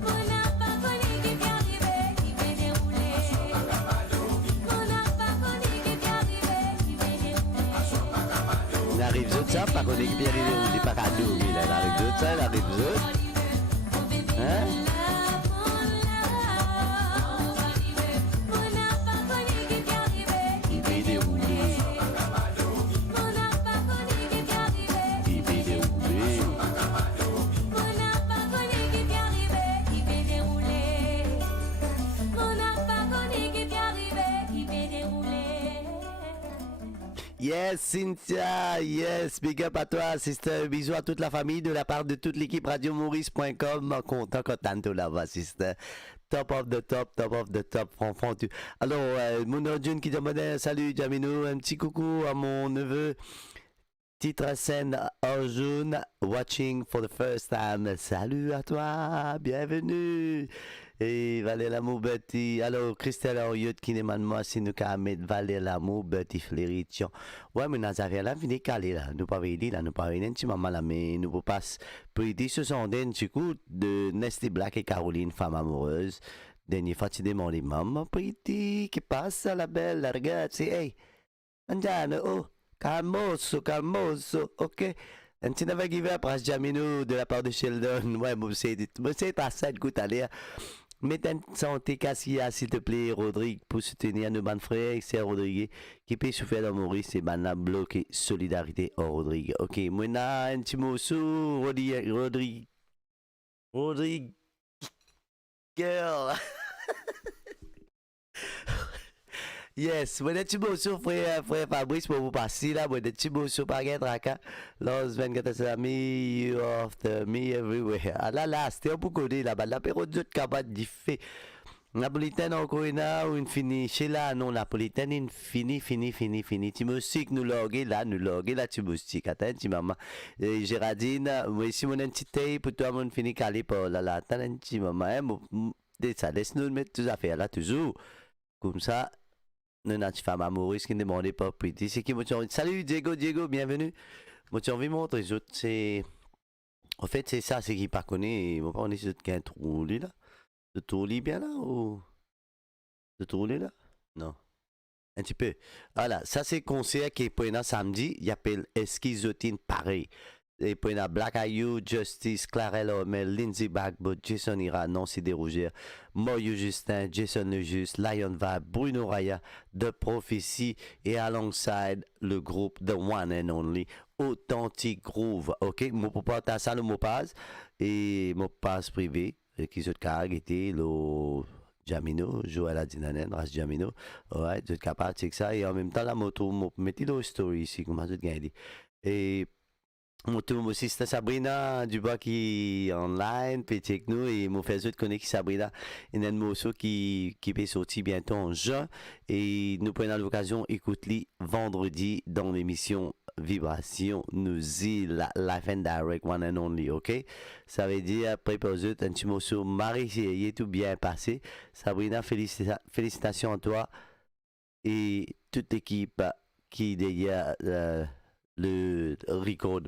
on n'a pas connu qui t'est arrivé, qui peut dérouler. On n'a pas connu qui t'est arrivé, qui peut dérouler. On arrive de ça, pas qu'on est bien arrivé, on dit pas cadeau, mais là, on arrive de ça, on arrive de. Oh bébé, Hein? mon love. On n'a pas connu qui t'est arrivé, Qui fait dérouler. on n'a pas connu qui t'est arrivé. Qui fait dérouler. On n'a pas connu qui t'est arrivé, qui peut dérouler. On n'a pas connu qui t'est arrivé, qui peut dérouler. Yes, Cynthia, yes, big up à toi, sister. Bisous à toute la famille de la part de toute l'équipe radiomaurice.com. Content que t'as là-bas, sister. Top of the top, franchement. Alors, mon June qui demandait salut, Jamino, un petit coucou à mon neveu. Titrasen Arjun, watching for the first time. Salut à toi, bienvenue. Et Valer l'amour, Betty. Alors, Christelle Henriot qui demande moi si nous pouvons mettre Valer l'amour, Betty Flérition. Ouais, mais nous avons là, fini calé là. Nous pas venir là, nous pas venir un petit moment là, mais nous pouvons pas prêter ce son d'un petit coup de Nesty Black et Caroline, femme amoureuse. Dernier fois, tu demandes, maman, Pretty, qui passe la belle, la regarde, c'est, hey, andiamo, oh, calmoso, ok? Un petit n'avait give up, Jamino, de la part de Sheldon. Ouais, moi, c'est pas ça, écoute, allez. Mets un santé Cassia, s'il te plaît, Rodrigue, pour soutenir nos bandes frères, c'est Rodrigue, qui peut souffrir dans Maurice, c'est bandes bloqué, solidarité, oh, Rodrigue. Ok, moi, un petit mot sur Rodrigue, girl. Yes, moi des petits mots sur frère Fabrice pour vous passer là, moi des petits mots sur Paquet Raka, Los 24 amis, you after me everywhere. Ah là, c'était un peu codé là-bas, la période de cabane d'y fait. Napolitaine encore une ou une finie, chez là, non, Napolitaine une fini. Tu musique nous loguer là, tu musique. Attends, tu maman. Géraldine, moi si mon petit tape pour toi, mon fini calé pour là, attends, tu maman, ça laisse nous mettre toutes affaires là, toujours. Comme ça. Nous avons une femme amoureuse qui ne demandait pas Pretty. C'est qui, moi, salut Diego, bienvenue. Moi, tu as envie de montrer les autres. C'est. En fait, c'est ça, c'est qui pas connaît. Moi, on est sur un trou là. Le trou bien là ou. Le trou là? Non. Un petit peu. Voilà, ça, c'est le concert qui est pour un samedi. Il appelle Esquizotine Paris. Et pour un Black Ayou, Justice, Clarel Homel, Lindsay Bagbo, Jason Ira, Nancy Desrougères, Moyo Justin, Jason Lejuste, Lion Vibe, Bruno Raya, The Prophecy et alongside le groupe The One and Only, Authentic Groove. Ok, mon papa t'as ça le mot passe et mon passe privé qui se caractérise le Jamino, Joël Adinanen, Ras Jamino. Ouais, je suis capable de ça et en même temps la moto, mettez le story ici, comment je te et mon tour aussi, c'est Sabrina Dubois qui est online, puis check nous, et mon fait de connaître Sabrina, il y a un morceau qui peut sortir bientôt en juin, et nous prenons l'occasion d'écouter vendredi dans l'émission Vibration, nous y la Life and Direct One and Only, ok? Ça veut dire, après pause, un petit morceau, Marie, il est tout bien passé. Sabrina, félicitations à toi et toute l'équipe qui est derrière le record.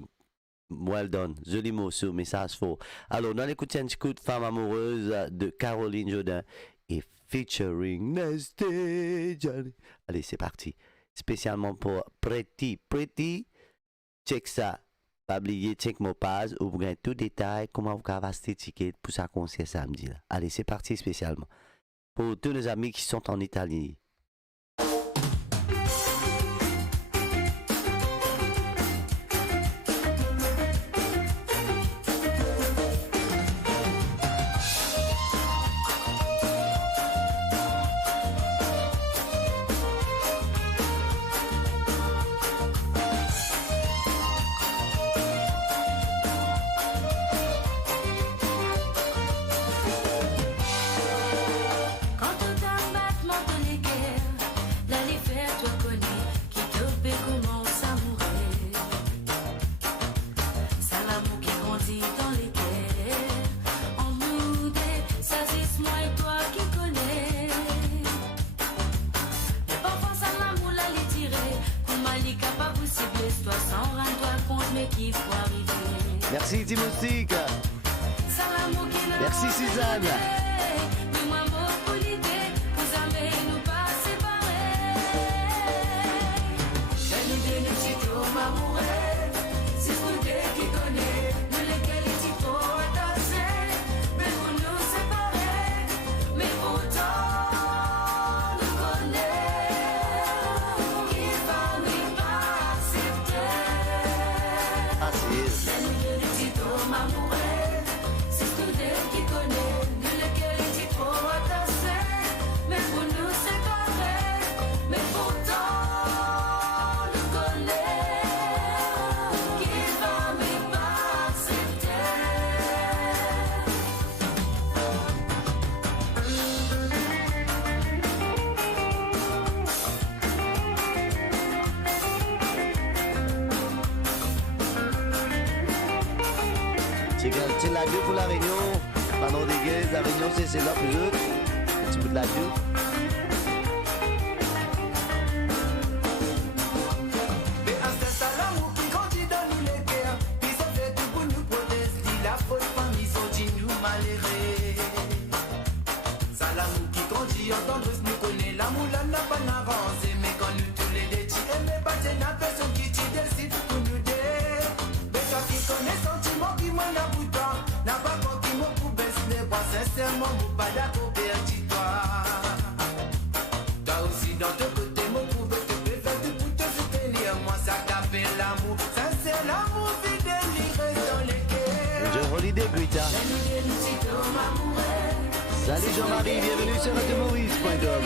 Well done, joli morceau, message fort. Alors, on écoute un petit coup de Femme amoureuse de Caroline Jodin et featuring Nesty Johnny. Allez, c'est parti. Spécialement pour Pretty. Check ça. Pas oublier, check mon page où vous gagnez tout détail, comment vous avez acheté ticket pour sa concert samedi. Là. Allez, c'est parti spécialement. Pour tous nos amis qui sont en Italie. Merci Timothy. Merci Suzanne. C'est la gueule pour la réunion. Pendant des gays, la réunion, c'est là pour eux. Un petit bout de la vie. Mais à ce salamou qui grandit dans nous les terres, ils ont fait tout pour nous protester. La faute famille sont dit nous malheureux. Salamou qui grandit en tendresse nous connaît. L'amour là n'a pas avancé. Mais quand nous tous les détis, et mes bâtés n'a personne qui t'y décide pour nous dire. Mais toi qui connais sentiment qui m'en a bouton, n'a pas quoi qui m'en pour baisser les bras. Sincèrement, vous pas d'accord, dis-toi. Toi aussi dans ton côté, mon trouve te préfère tout pour te soutenir. Moi, ça t'appelle l'amour. Ça, c'est l'amour fidèle, il reste dans les cœurs. Enjoy holiday, Brita. Salut Jean-Marie, bienvenue sur radiomaurice.com.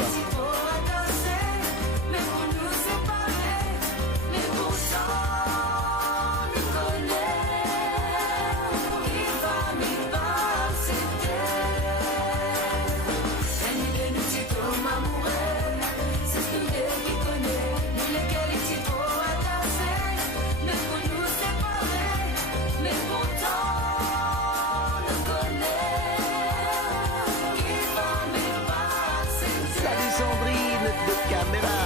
Salut Sandrine de caméra.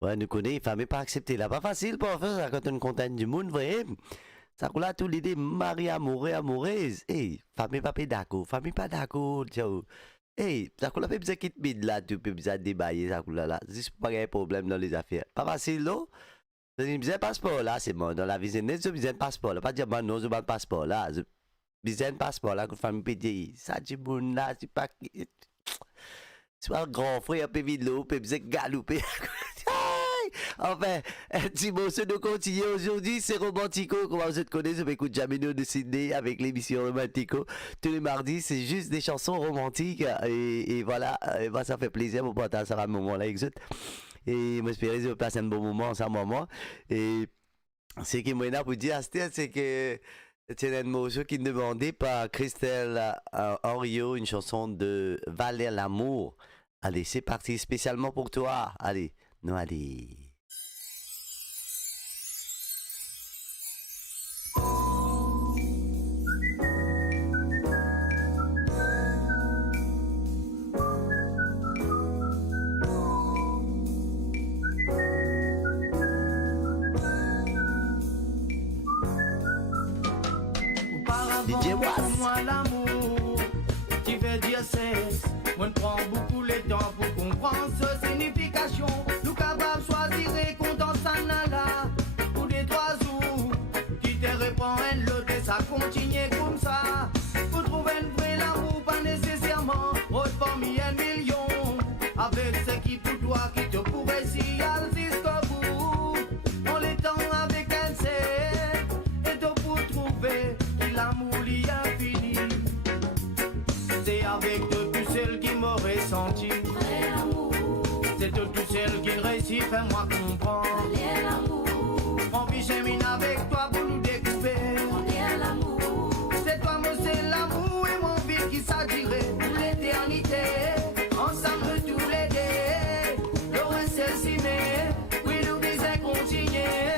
Ouais, nous connaissons, il ne pas accepter là. Pas facile pour faire ça quand on contente du monde, vrai. Ça coule là, tout l'idée, mari amoureux, amoureuse. Hey, famille pas d'accord, famille pas d'accord, ciao. Hey, ça coule là, peut-être quitte bide là, tu peux bien débailler, ça coule là. C'est pas un problème dans les affaires. Pas facile, là. J'ai besoin de passeport là, c'est bon. Dans la vie, j'ai besoin de passeport là. Pas dire, non, j'ai pas de passeport là. J'ai besoin de passeport là, que famille pédé. Ça, du monde là, c'est pas. Soit grand frère, peu vidéo, peu besoin de galouper. Enfin, un petit morceau de continuer aujourd'hui, c'est Romantico. Comment vous êtes connaissez, je m'écoute Jamino de Sydney avec l'émission Romantico. Tous les mardis, c'est juste des chansons romantiques. Et voilà, bah, ça fait plaisir pour partager ça à un moment là avec vous. Et j'espère que vous passez un bon moment ensemble à moi. Et ce qui m'a pour dire, c'est que c'est un morceau qui est demandé par Christelle Henriot, une chanson de Valère Lamour. Allez, c'est parti, spécialement pour toi. Allez, nous allez. DJ Was. Pour moi l'amour qui veut dire sexe, on prend beaucoup le temps pour comprendre sa signification. Nous capables choisir et content ça nala pour des trois jours qui te répond l'autre et ça continue comme ça. Pour trouver un vrai l'amour pas nécessairement autre parmi un million. Avec ce qui pour toi qui te pourrait si al jusqu'au bout. On les temps avec un seul et tout pour trouver l'amour l'y a fini. C'est avec tout celle qui m'aurait senti. C'est tout celle qui réussit, fais-moi comprendre. Mon vie chemine avec toi pour nous découvrir. C'est toi mon c'est l'amour et mon vie qui s'attirait pour l'éternité. Ensemble tous les deux, l'on reste ciné, oui nous disons continuer.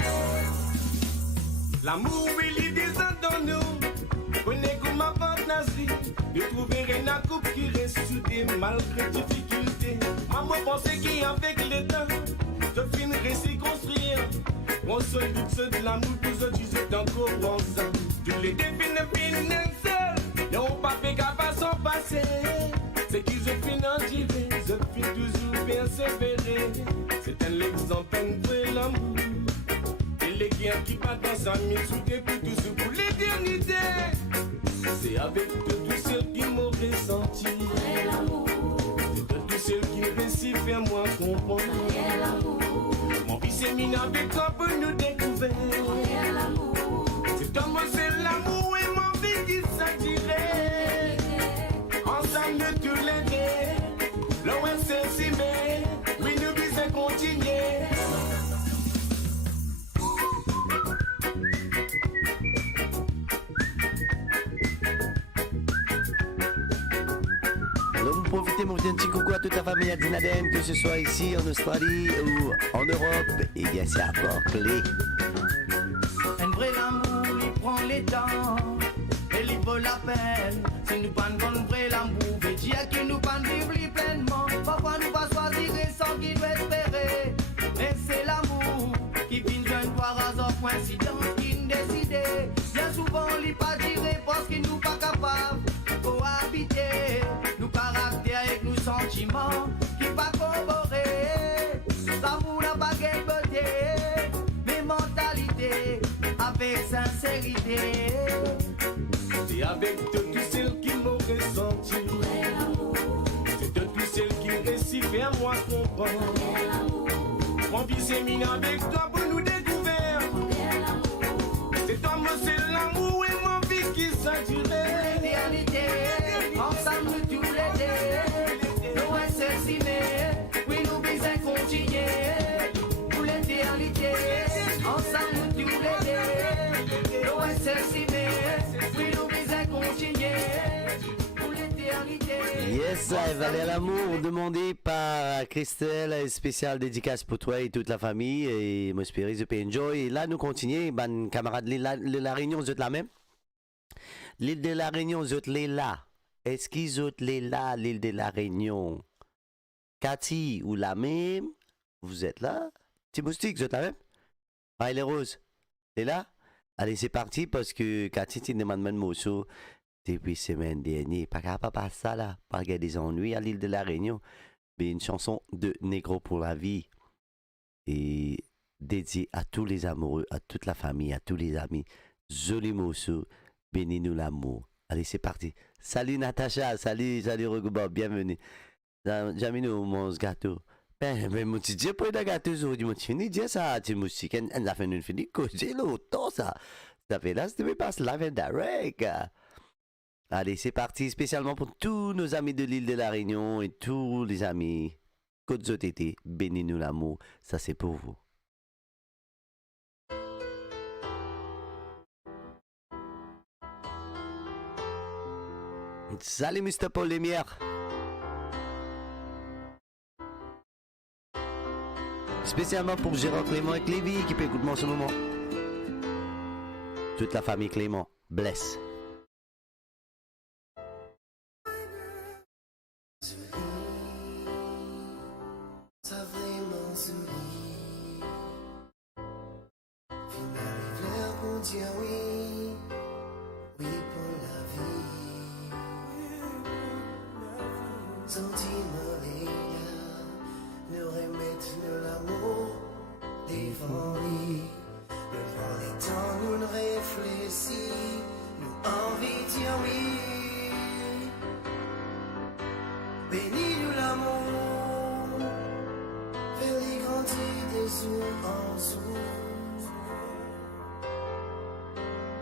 L'amour il est déjà dans nous. Connais comme ma fantasie de trouver un couple qui reste soudé malgré difficultés. Maman pensait qu'avec le temps, je finirais s'y construire. Mon seul but c'est de l'amour, tous autres ils sont encore ensemble. Tous les défis ne finissent seuls, n'ont pas fait qu'à façon passée. C'est qu'ils ont fini en tirer, je finis toujours persévérer. C'est un exemple de l'amour. Et les guerres qui battent dans sa mise sous des coups toujours pour l'éternité. C'est avec tous celles qui m'auraient senti. C'est de tous celles qui réussissent faire moi comprendre. Mon vie s'est mis avec toi pour nous découvrir. profiter pour dire un petit coucou à toute la famille à Dinaden, que ce soit ici en Australie ou en Europe. Et bien c'est encore clé. Un vrai l'amour, il prend les temps et il vaut la peine. Si nous pas un vrai l'amour, veut dire que nous pas vivre pleinement. Parfois nous pas choisir sans qu'il doit espérer. Mais c'est l'amour qui finit un par hasard, coïncidence qui nous décide. Bien souvent, il pas tiré parce qu'il nous pas capable de cohabiter. Nous caractères avec nos sentiments qui pas corroborés. L'amour n'a pas quelle beauté, mais mentalité avec sincérité. C'est avec de tous celles qui m'ont ressenti. C'est de tous celles qui réussissent faire moi comprendre. Mon fils est mis avec toi pour nous découvrir. C'est toi, moi, c'est l'amour et mon fils qui s'attirait. L'éternité, ensemble nous tous les deux. Nous assassiner, oui nous besoin continuer. Pour l'éternité, ensemble nous tous les deux. Nous assassiner, oui nous besoin continuer. Pour l'éternité. Yes, Valer l'amour, demandé par Christelle, spécial dédicace pour toi et toute la famille. Et moi, j'espère que vous avez enjoy. Et là, nous continuons. Ben, camarades, l'île de la Réunion, vous êtes là même? L'île de la Réunion, vous êtes là? Est-ce qu'ils sont là, l'île de la Réunion? Cathy ou la même? Vous êtes là? Petit moustique, vous êtes là même? Ah, les roses, t'es là? Allez, c'est parti parce que Cathy, tu demandes même Mosso. Depuis semaine dernière, pas capable de ça là, pas des ennuis à l'île de la Réunion. Mais une chanson de Négro pour la vie et dédiée à tous les amoureux, à toute la famille, à tous les amis. Joli Mosso, bénis-nous l'amour. Allez, c'est parti. Salut Natacha, salut Rogobob, bienvenue. Jamino, mon gâteau. Ben, mon petit Dieu, pour le gâteau, aujourd'hui, mon petit Dieu, ça, tu musique, elle a fait une finie, causer l'auto, ça. Ça fait là, c'était pas live and direct. Allez, c'est parti, spécialement pour tous nos amis de l'île de la Réunion et tous les amis Côte-Zotété. Bénis-nous l'amour, ça c'est pour vous. Salut Mr. Paul Lémière. Spécialement pour Gérard Clément et Clévy qui peut écouter en ce moment. Toute la famille Clément, bless. Ça vraiment sourit. Final clair pour dire oui, oui pour la vie. Sentiment légal, nous remettre de l'amour devant lui. Nous prend les temps, nous ne réfléchis, nous envie de dire oui. Bénis-nous l'amour, fais-les grandir des jours en jour,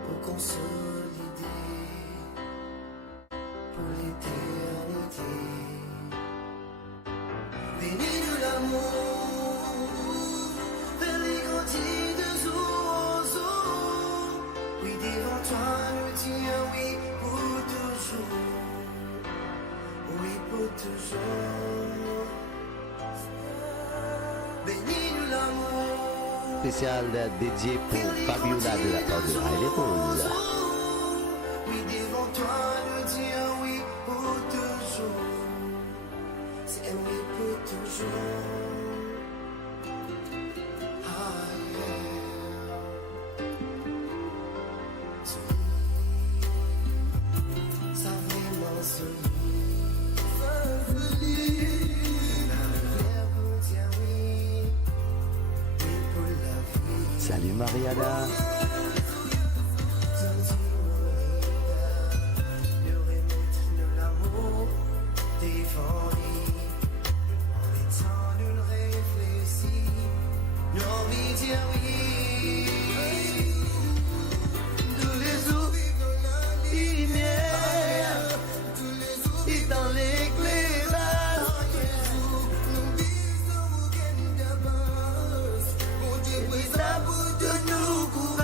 pour consolider pour l'éternité. Bénis-nous l'amour, fais-les grandir de jour en jour. Oui, devant toi, nous disons oui pour toujours. Oui, pour toujours. Bénis-nous l'amour. Spécial dédié pour Fabiola de la part de Riley Rose. Oui, devant toi, nous dire oui pour toujours. C'est un oui pour toujours. Ah, yeah. Ça vraiment solide. Salut Mariana. Nous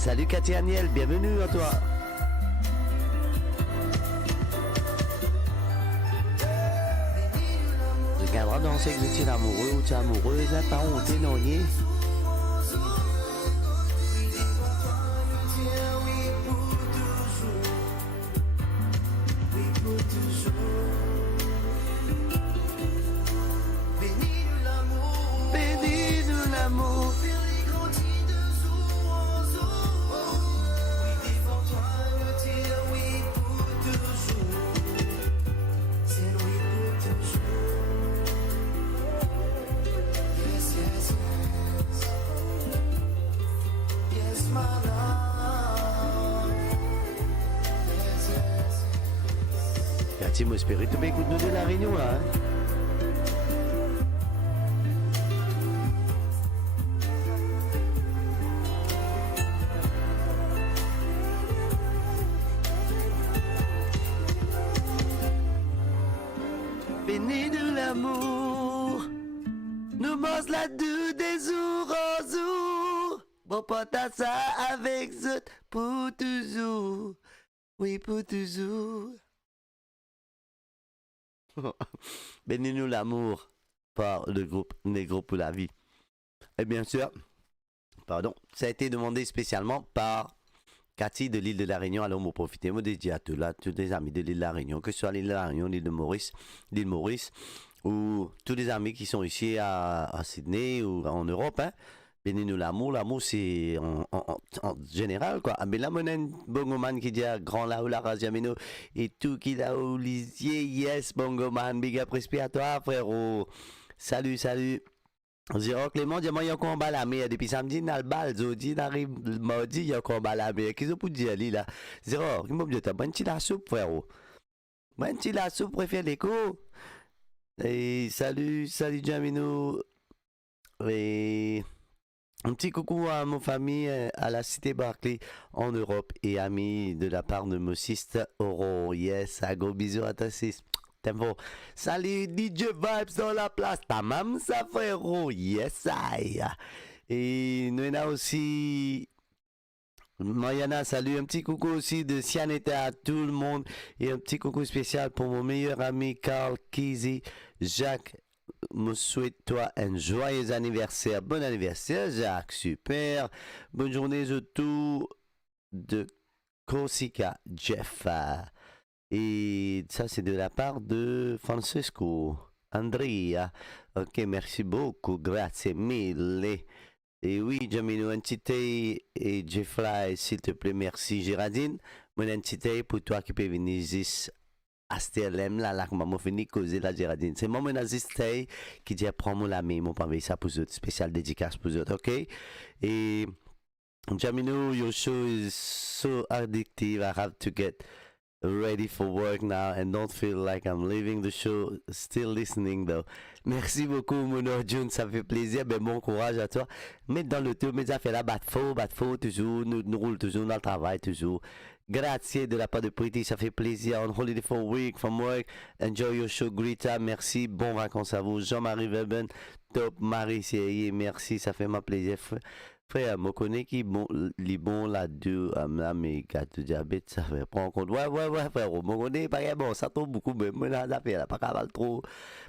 Salut Cathy Aniel, bienvenue à toi. Regardera danser que tu es amoureux ou tu es amoureuse, hein, pas honte, non, nier. Bénis-nous l'amour. Cathy, moi, espérer que tu écoutes nous de la Réunion, là, hein. Béni de l'amour, nous mange la doux des jours en jour. Bon, porte ça avec eux pour toujours. Oui, pour toujours. Bénis-nous l'amour par le groupe Négro pour la vie. Et bien sûr, pardon, ça a été demandé spécialement par Cathy de l'île de la Réunion. Alors, on profiter, moi, dédié à tous les amis de l'île de la Réunion, que ce soit l'île de la Réunion, l'île Maurice, ou tous les amis qui sont ici à Sydney ou en Europe, hein. Bénis-nous l'amour. L'amour, c'est en général, quoi. Ah, mais là, on a un bongoman qui dit grand là où la Raziamino et tout qui là où lisier. Yes, bongoman. Big up, respect à toi, frérot. Salut, salut. Zéro Clément, dis-moi, il y a un combat la mer. Depuis samedi, il y a le bal. Zodi, n'arrive mardi, il y a un combat la mer. Qu'est-ce que vous dire, là? Zéro, il m'a dit, t'as un petit la soupe, frérot. Un petit la soupe, préfère l'écho. Et salut, Jamino. Et un petit coucou à mon famille à la cité Barclay en Europe et amis de la part de mon sister Oro. Yes, un gros bisou à ta sis. Tempo. Salut DJ Vibes dans la place. Ta maman, ça frérot. Yes, aïe. Et nous avons aussi Mariana, salut. Un petit coucou aussi de Sianeta à tout le monde. Et un petit coucou spécial pour mon meilleur ami Carl Kizi. Jacques, me souhaite toi un joyeux anniversaire. Bon anniversaire, Jacques. Super. Bonne journée de tout de Corsica, Jeff. Et ça, c'est de la part de Francesco. Andrea. Ok, merci beaucoup. Grazie mille. Et oui, Jamino, entité et Jeffly, s'il te plaît, merci. Géraldine, mon entité pour toi qui peux venir ici. Astelem, là, comment m'a fini causer la Géraldine. C'est moi, mon assisté, qui dit prends-moi la main, mon pavé, ça pour eux, spécial dédicace pour eux, ok? Et Jamino, your show is so addictive. I have to get ready for work now and don't feel like I'm leaving the show. Still listening though. Merci beaucoup, Mono June, ça fait plaisir. Ben, bon courage à toi. Mets dans le tour, mes affaires là, bat faux, toujours. Nous roulons toujours dans le travail, toujours. Grazie de la part de Pretty, ça fait plaisir. On holiday for a week from work. Enjoy your show, Greta. Merci, bon vacances à vous. Jean-Marie Weben, top. Marie Sérier, merci, ça fait ma plaisir. Frère, je connais qui bon, les bons là-dedans, mais gâteau diabète, ça fait prendre en compte. Ouais, frère, je connais pas bon, ça tombe beaucoup, mais moi, là, ça fait, là, pas capable trop,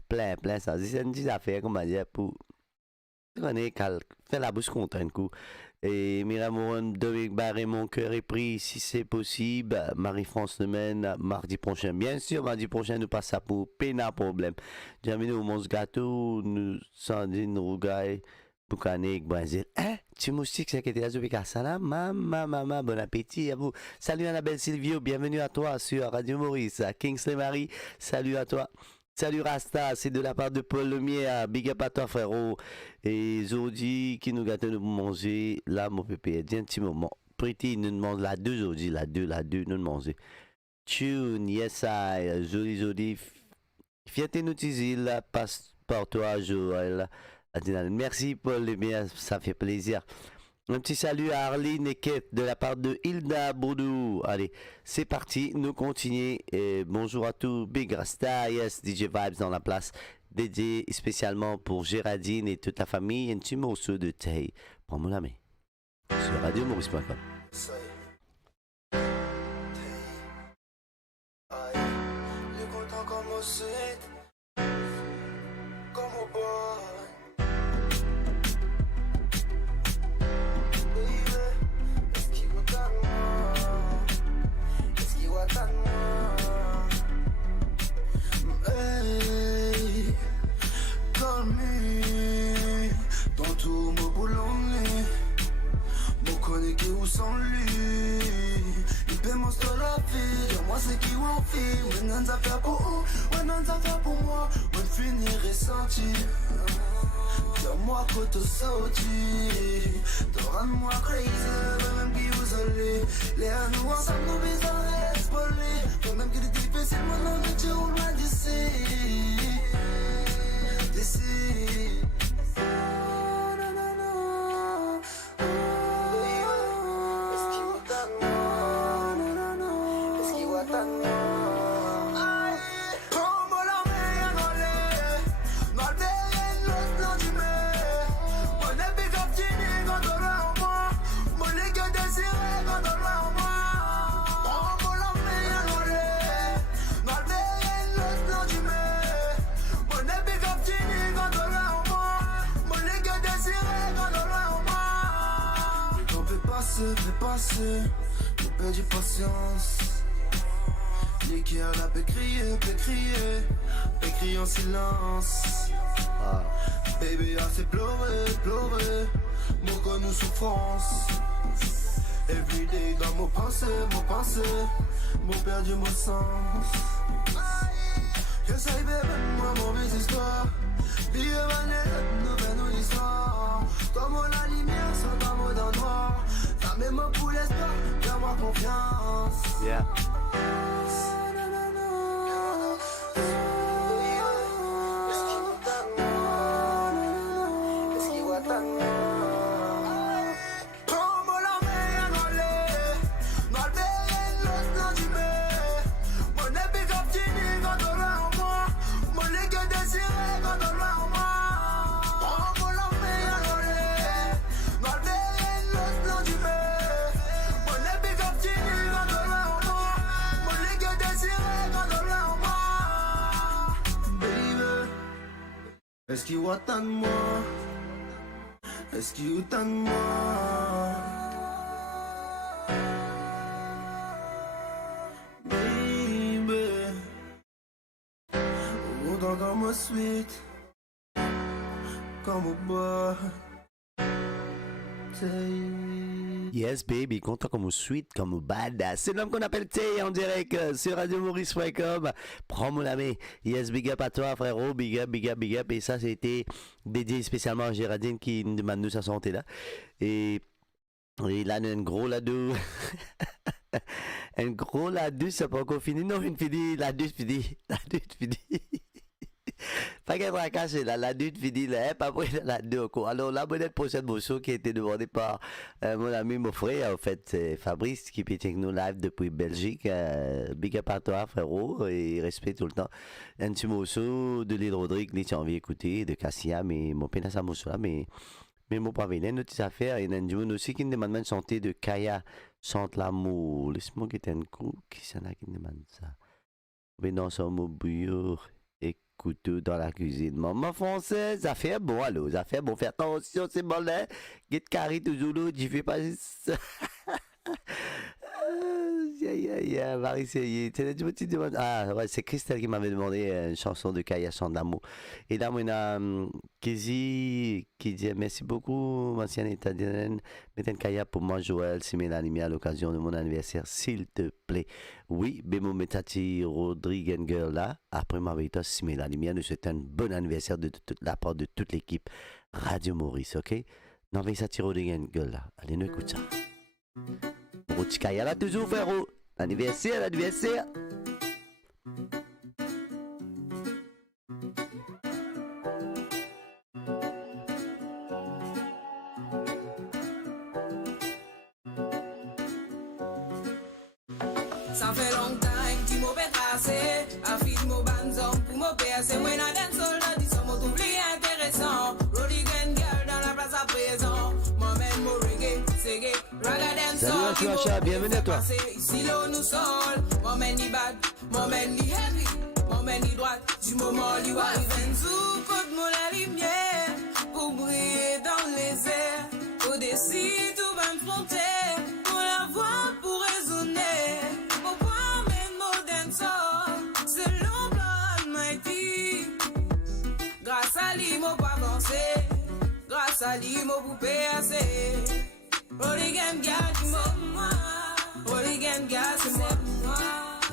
plein, ça. C'est une petite affaire, comment dire, pour, tu connais, faire la bouche contente, coup. Et Miramoron, Dominique Barré, mon cœur est pris, si c'est possible. Marie-France Semaine, mardi prochain. Bien sûr, mardi prochain, nous passons pour pénal problème. Jamais nous, mon gâteau, nous, Sandine, Rougaille, Boucanek, Brésil. Hein? Tu moustique, c'est que tu as joué à salam. Maman, bon appétit à vous. Salut Annabelle Silvio, bienvenue à toi sur Radio Maurice. Kingsley Marie, salut à toi. Salut Rasta, c'est de la part de Paul Lemière. Big up à toi, frérot. Et Zodi qui nous gâte de manger. Là, mon pépé, dis un petit moment. Pretty, nous demande la 2, Zodi. La 2, nous demande. Tune, yes, I. Zodi. Fierté nous là, passe par toi, Joël. Merci, Paul Lemière, ça fait plaisir. Un petit salut à Arline et Kate de la part de Hilda Boudou. Allez, c'est parti, nous continuons. Et bonjour à tous, Big Rasta, yes, DJ Vibes dans la place, dédié spécialement pour Géraldine et toute la famille. Un petit morceau de Tay. Prends-moi la main. Sur radiomaurice.com. Say. Aïe, les contents comme au sud, comme au boy. Baby, est-ce qu'il va t'en moi? Est-ce qu'il va t'en moi? Hey, call me, dans tout mon boulot, mon connecté ou sans lui. Il peut m'en la vie, dis-moi c'est qui ou en fille. Maintenant ça fait pour où, maintenant ça fait pour moi. On finir senti. Dis-moi que t'es sorti. Te rends-moi crazy, même qui vous allez. Les à nous ensemble, nous besoin d'expoler. Même qu'il est difficile, mon nom de Dieu, loin d'ici. D'ici. Fais passer, j'ai perdu patience. L'équerre là peut crier en silence. Baby a fait pleurer, mon corps nous souffrance. Everyday dans mon pensée, mon perdu mon sens. J'essaye bébé, moi mauvaise histoire. Vive une nouvelle nous l'histoire. Comme la lumière sans un mot dans noir. Ça met mon pour l'espoir, fais-moi confiance. Yeah. Est-ce qu'il va tant de moi? Est-ce qu'il va tant de moi? Baby, autant comme au sweet, comme au bois. Yes, baby, content comme au sweet, comme au badass. C'est l'homme qu'on appelle Tay en direct sur radiomaurice.com. Prends-moi la main. Yes, big up à toi, frérot. Big up. Et ça, c'était dédié spécialement à Géraldine qui nous demande nous sa santé là. Et là, on a un gros ladou. Un gros ladou, c'est pas encore fini. Non, une fini. Ladou, fini. Pas qu'elle va cacher la lutte finit là, pas après la deux encore. Alors la bonne prochaine morceau qui a été demandée par mon ami, mon frère, en fait, c'est Fabrice qui est avec nous live depuis Belgique. Big up à toi, frérot, et respect tout le temps. Un petit morceau de Lil Rodrigue, j'ai envie d'écouter, de Cassia, mais mon pénis à morceau là, mais mon pas venir, nos petites affaires. Et un jour aussi qui nous demande de chanter de Kaya, chante l'amour. Laisse-moi qui est un coup, qui s'en a qui demande ça. Mais dans son mot bouillot. Couteau dans la cuisine. Maman française, ça fait bon, allô, ça fait bon. Fais attention, c'est bon, là. Get carré toujours l'autre, j'y fais pas ça. Marie, c'est une petite demande. Ah, ouais, c'est Christelle qui m'avait demandé une chanson de Kaya Chant d'amour. Et là, on a Kizi qui dit merci beaucoup, ancienne italienne. Mettez Kaya pour moi, Joël, si Mélanie, à l'occasion de mon anniversaire, s'il te plaît. Oui, Bemo Metati Rodrigue Girl là. Après ma vie, si Mélanie, nous souhaitons un bon anniversaire de la part de toute l'équipe Radio Maurice, ok? Non, mais ça tire Rodrigue Girl là. Allez, nous écoute ça. Kaya là, toujours, frérot. Anniversaire. Ça fait longtemps que tu m'as tracé. Affide mon banzon pour me percer. When I dance all night, dis ça m'a trouvé intéressant. Rolling girl dans la place à présent. Moi-même, mon reggae, c'est gay. Raga dance all. Mathieu Achat, bienvenue à toi. Ici là nous sommes, moment ni bad, moment ni heavy, moment ni droite, du moment où arrive sous côte mon la lumière, pour briller dans les airs, au-dessus tout va me fronter, pour la voix pour résonner, pour pas mettre mot d'un c'est l'ombre mighty, grâce à lui mon pas avancé, grâce à lui mon poupée assez. Rodigan Gas, c'est moi. Rodigan Gas, c'est moi.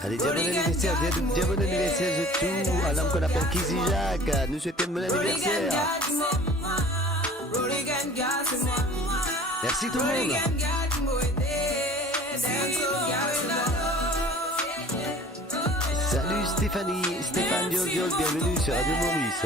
Allez, bien bon anniversaire, bien bon anniversaire de tout à l'homme qu'on appelle Kizzy Jacques. Nous souhaitons bon anniversaire. Rodigan Gas, c'est moi. Merci tout le monde. Rodigan Gas, qui m'a aidé. Salut Stéphane Diol, bienvenue sur Radio Maurice.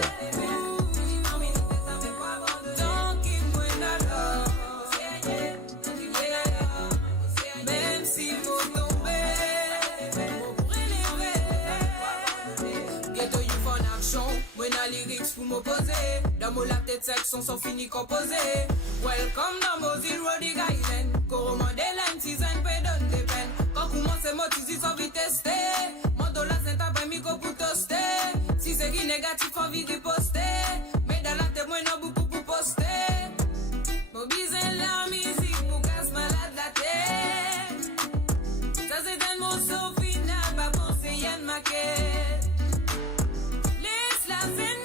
Pour m'opposer, dans mon la tête section sont finis composés. Welcome dans Mozil Roddy Island. Coromandé l'âne, si ça ne peut donner des peines. Quand commence mon tizi sans vite tester. Mon dollar c'est un peu micro pour toaster. Si c'est qui négatif, envie de poster. Mais dans la tête, moi non beaucoup pour poster. Mobiliser la musique pour casse malade la tête. Ça c'est un morceau final, pas conseiller de maquette. Laisse la scène.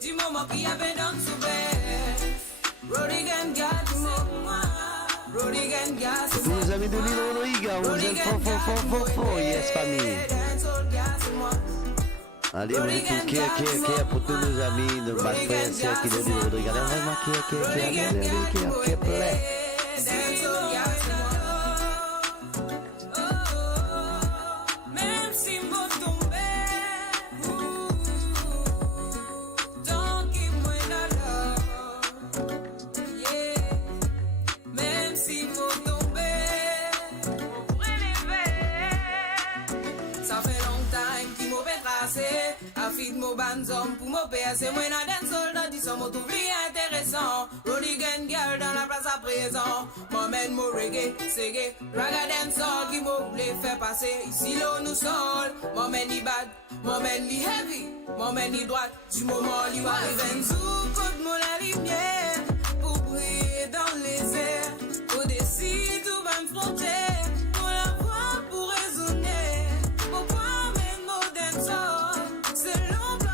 Du moment qu'il y avait dans ce verre Rodigan Gas, moi Rodigan Gas, tous nos amis de l'île Rodrigue, on vous aime fort, yes famille. Allez, on est tous qui pour tous nos amis, nos bad frères, sœurs qui de l'île Rodrigue. Allez, vraiment qui plaît. Pour mon père, c'est moi dans soldat du son, mon ouvrier intéressant. Rodigan Girl dans la place à présent. M'emmène mon reggae, c'est gay. Raga dancehall qui m'a voulu faire passer. Ici là nous sommes. M'emmène ni bad, m'emmène ni heavy, m'emmène ni droite. Du moment où arrive sous côte mon la lumière. Pour briller dans les airs. Au-dessus tout va me fronter. Pour la voix pour résonner. Pour pas mettre mot dancehall. C'est l'ombre.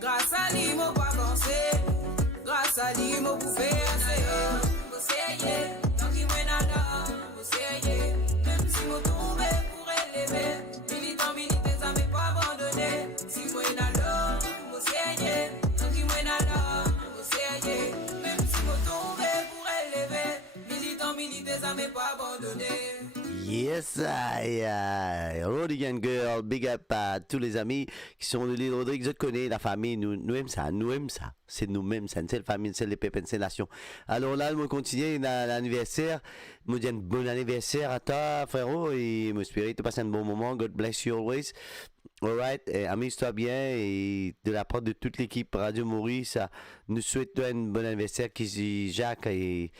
Grâce à lui, mon pas avancé. Grâce à lui, mon pouvait assez. Vous essayez, tant qu'il m'a nada. Vous essayez, même si mon tombé pour élever. Milité, ça m'est pas abandonné. Si moi nada, vous essayez, tant qu'il m'a nada. Vous essayez, même si mon tombé pour élever. Milité, ça m'est pas abandonné. Yes, Rodigan Girl, big up à tous les amis qui sont de l'île Rodrigue. Je connais la famille, nous aimons ça, c'est nous-mêmes, c'est une seule famille, c'est les pépins, c'est nation. Alors là, on continue l'anniversaire, je dis un bon anniversaire à toi, frérot, et j'espère que tu passes un bon moment. God bless you always. Alright, amuse-toi bien, et de la part de toute l'équipe Radio Maurice, nous souhaitons un bon anniversaire, Kizzy Jacques, et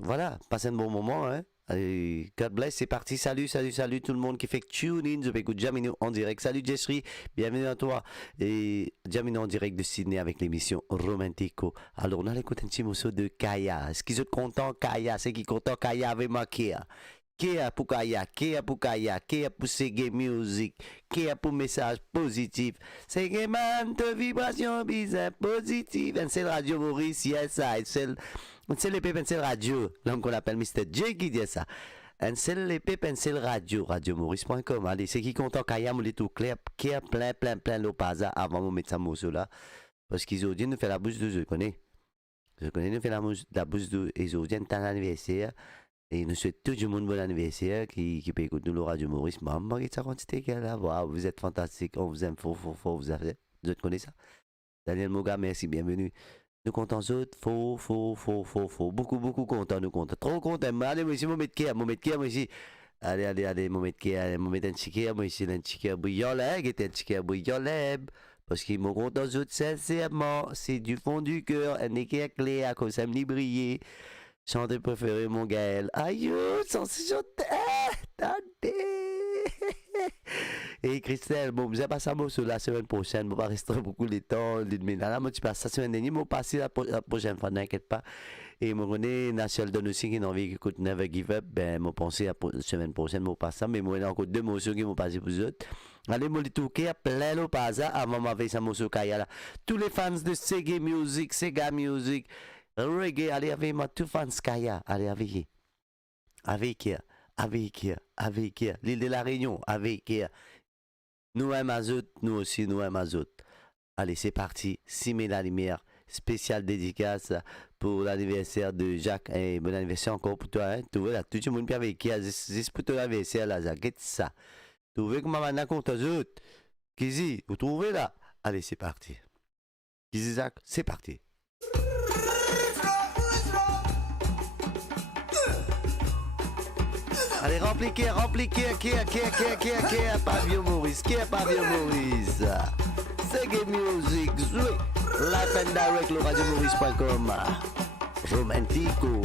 voilà, passe un bon moment, hein. Allez, God bless, c'est parti. Salut tout le monde qui fait tune in. Je écoute Jamino en direct. Salut Jessry, bienvenue à toi. Et Jamino en direct de Sydney avec l'émission Romantico. Alors, on a écouté un petit morceau de Kaya. Est-ce qu'ils sont contents, Kaya? C'est qui content, Kaya avec ma Kia? Kia pour Kaya, Kia pour Kaya, Kia pour Segé Music, Kia pour message positif. Segé man, de vibration bizarre positive. C'est le Radio Maurice, yes, c'est le pépin, c'est le radio. L'homme qu'on appelle Mr. J qui dit ça. C'est le pépin, c'est le radio. RadioMaurice.com. Allez, c'est qui content Kaya, on est tout clair. Kia plein l'opaza avant de mettre ça morceau là. Parce qu'ils ont dit, nous fait la bouche de je connais, nous fait la bouche de, ils ont dit, un temps d'anniversaire. Et nous souhaitons tout le monde bon anniversaire qui peut écouter nous, le Radio Maurice. Maman, regarde sa quantité qu'elle a. Wow, vous êtes fantastique. On vous aime fort. Vous connaissez ça? Daniel Moga, merci, bienvenue. Nous comptons autres. Faux. Beaucoup contents, nous comptons. Trop contents. Allez, moi ici, mon métier, moi ici. Allez, mon métier, mon métier, moi ici, un chiquet bouillant, là, qui était un chiquet bouillant, là. Parce qu'ils m'ont content autres sincèrement, c'est du fond du cœur, un éclair clair, comme ça me briller. Chanteur préféré, mon Gaël. Aïe, sans chanter, attendez. Et Christelle, bon, vous avez passé un mot sur la semaine prochaine, je ne vais pas rester beaucoup de temps, là, moi, tu passes la semaine dernière, je vais passer la prochaine fois, n'inquiète pas. Et je connais National Don aussi qui n'a envie d'écouter Never Give Up, ben, je pense la semaine prochaine, je vais passer ça, mais moi, il y a encore 2 morceaux qui vont passer pour vous autres. Allez, moi, les touquets, plein le pas avant ma veille, ça morceau Kaya là. Tous les fans de Sega Music, reggae, allez, avec moi, tous fans Kaya, allez, avec l'île de la Réunion, avec nous aimons Azot, nous aussi nous aimons Azot. Allez, c'est parti, 6 mai la lumière, spéciale dédicace pour l'anniversaire de Jacques. Et bon anniversaire encore pour toi, hein. Tu vois là, tout le monde peut avec qui, c'est pour ton anniversaire là, Jacques, qu'est-ce ça? Tu vois comment maintenant compte Azot? Kizi, vous trouvez là? Allez, c'est parti. Kizi Jacques, c'est parti. Allez, remplis, Pavillon Maurice, Pavillon Maurice. Sega Music, jouez. Live and Direct, le radiomaurice.com. Romantico.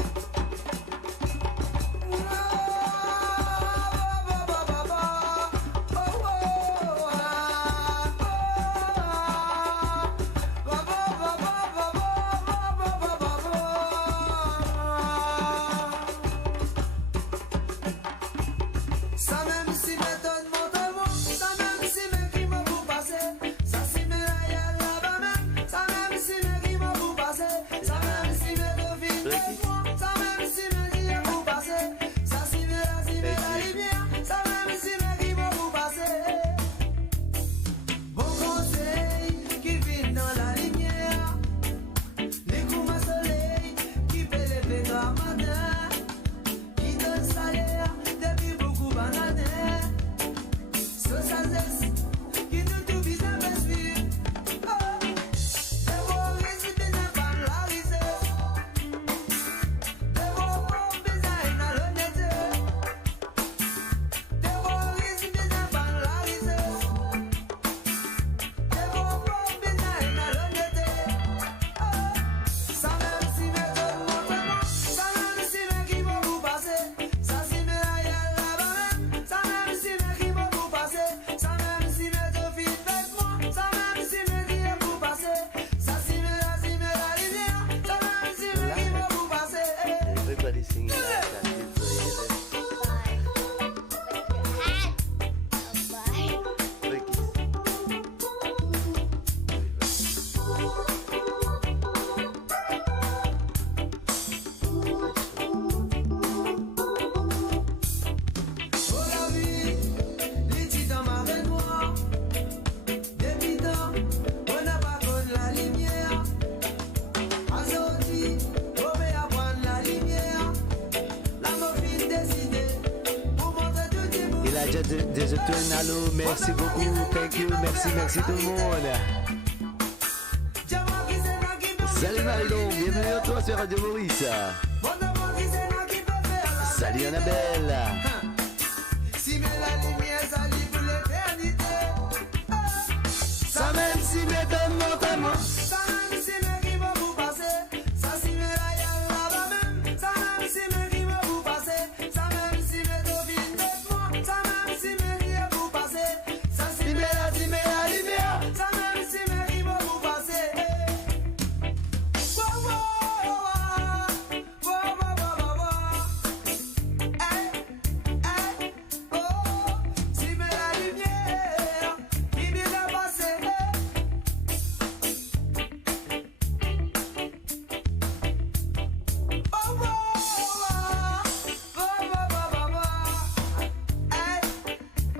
Allô, merci beaucoup, thank you, merci tout le monde. Salut Marilon, bienvenue à toi sur Radio Maurice. Salut Annabelle.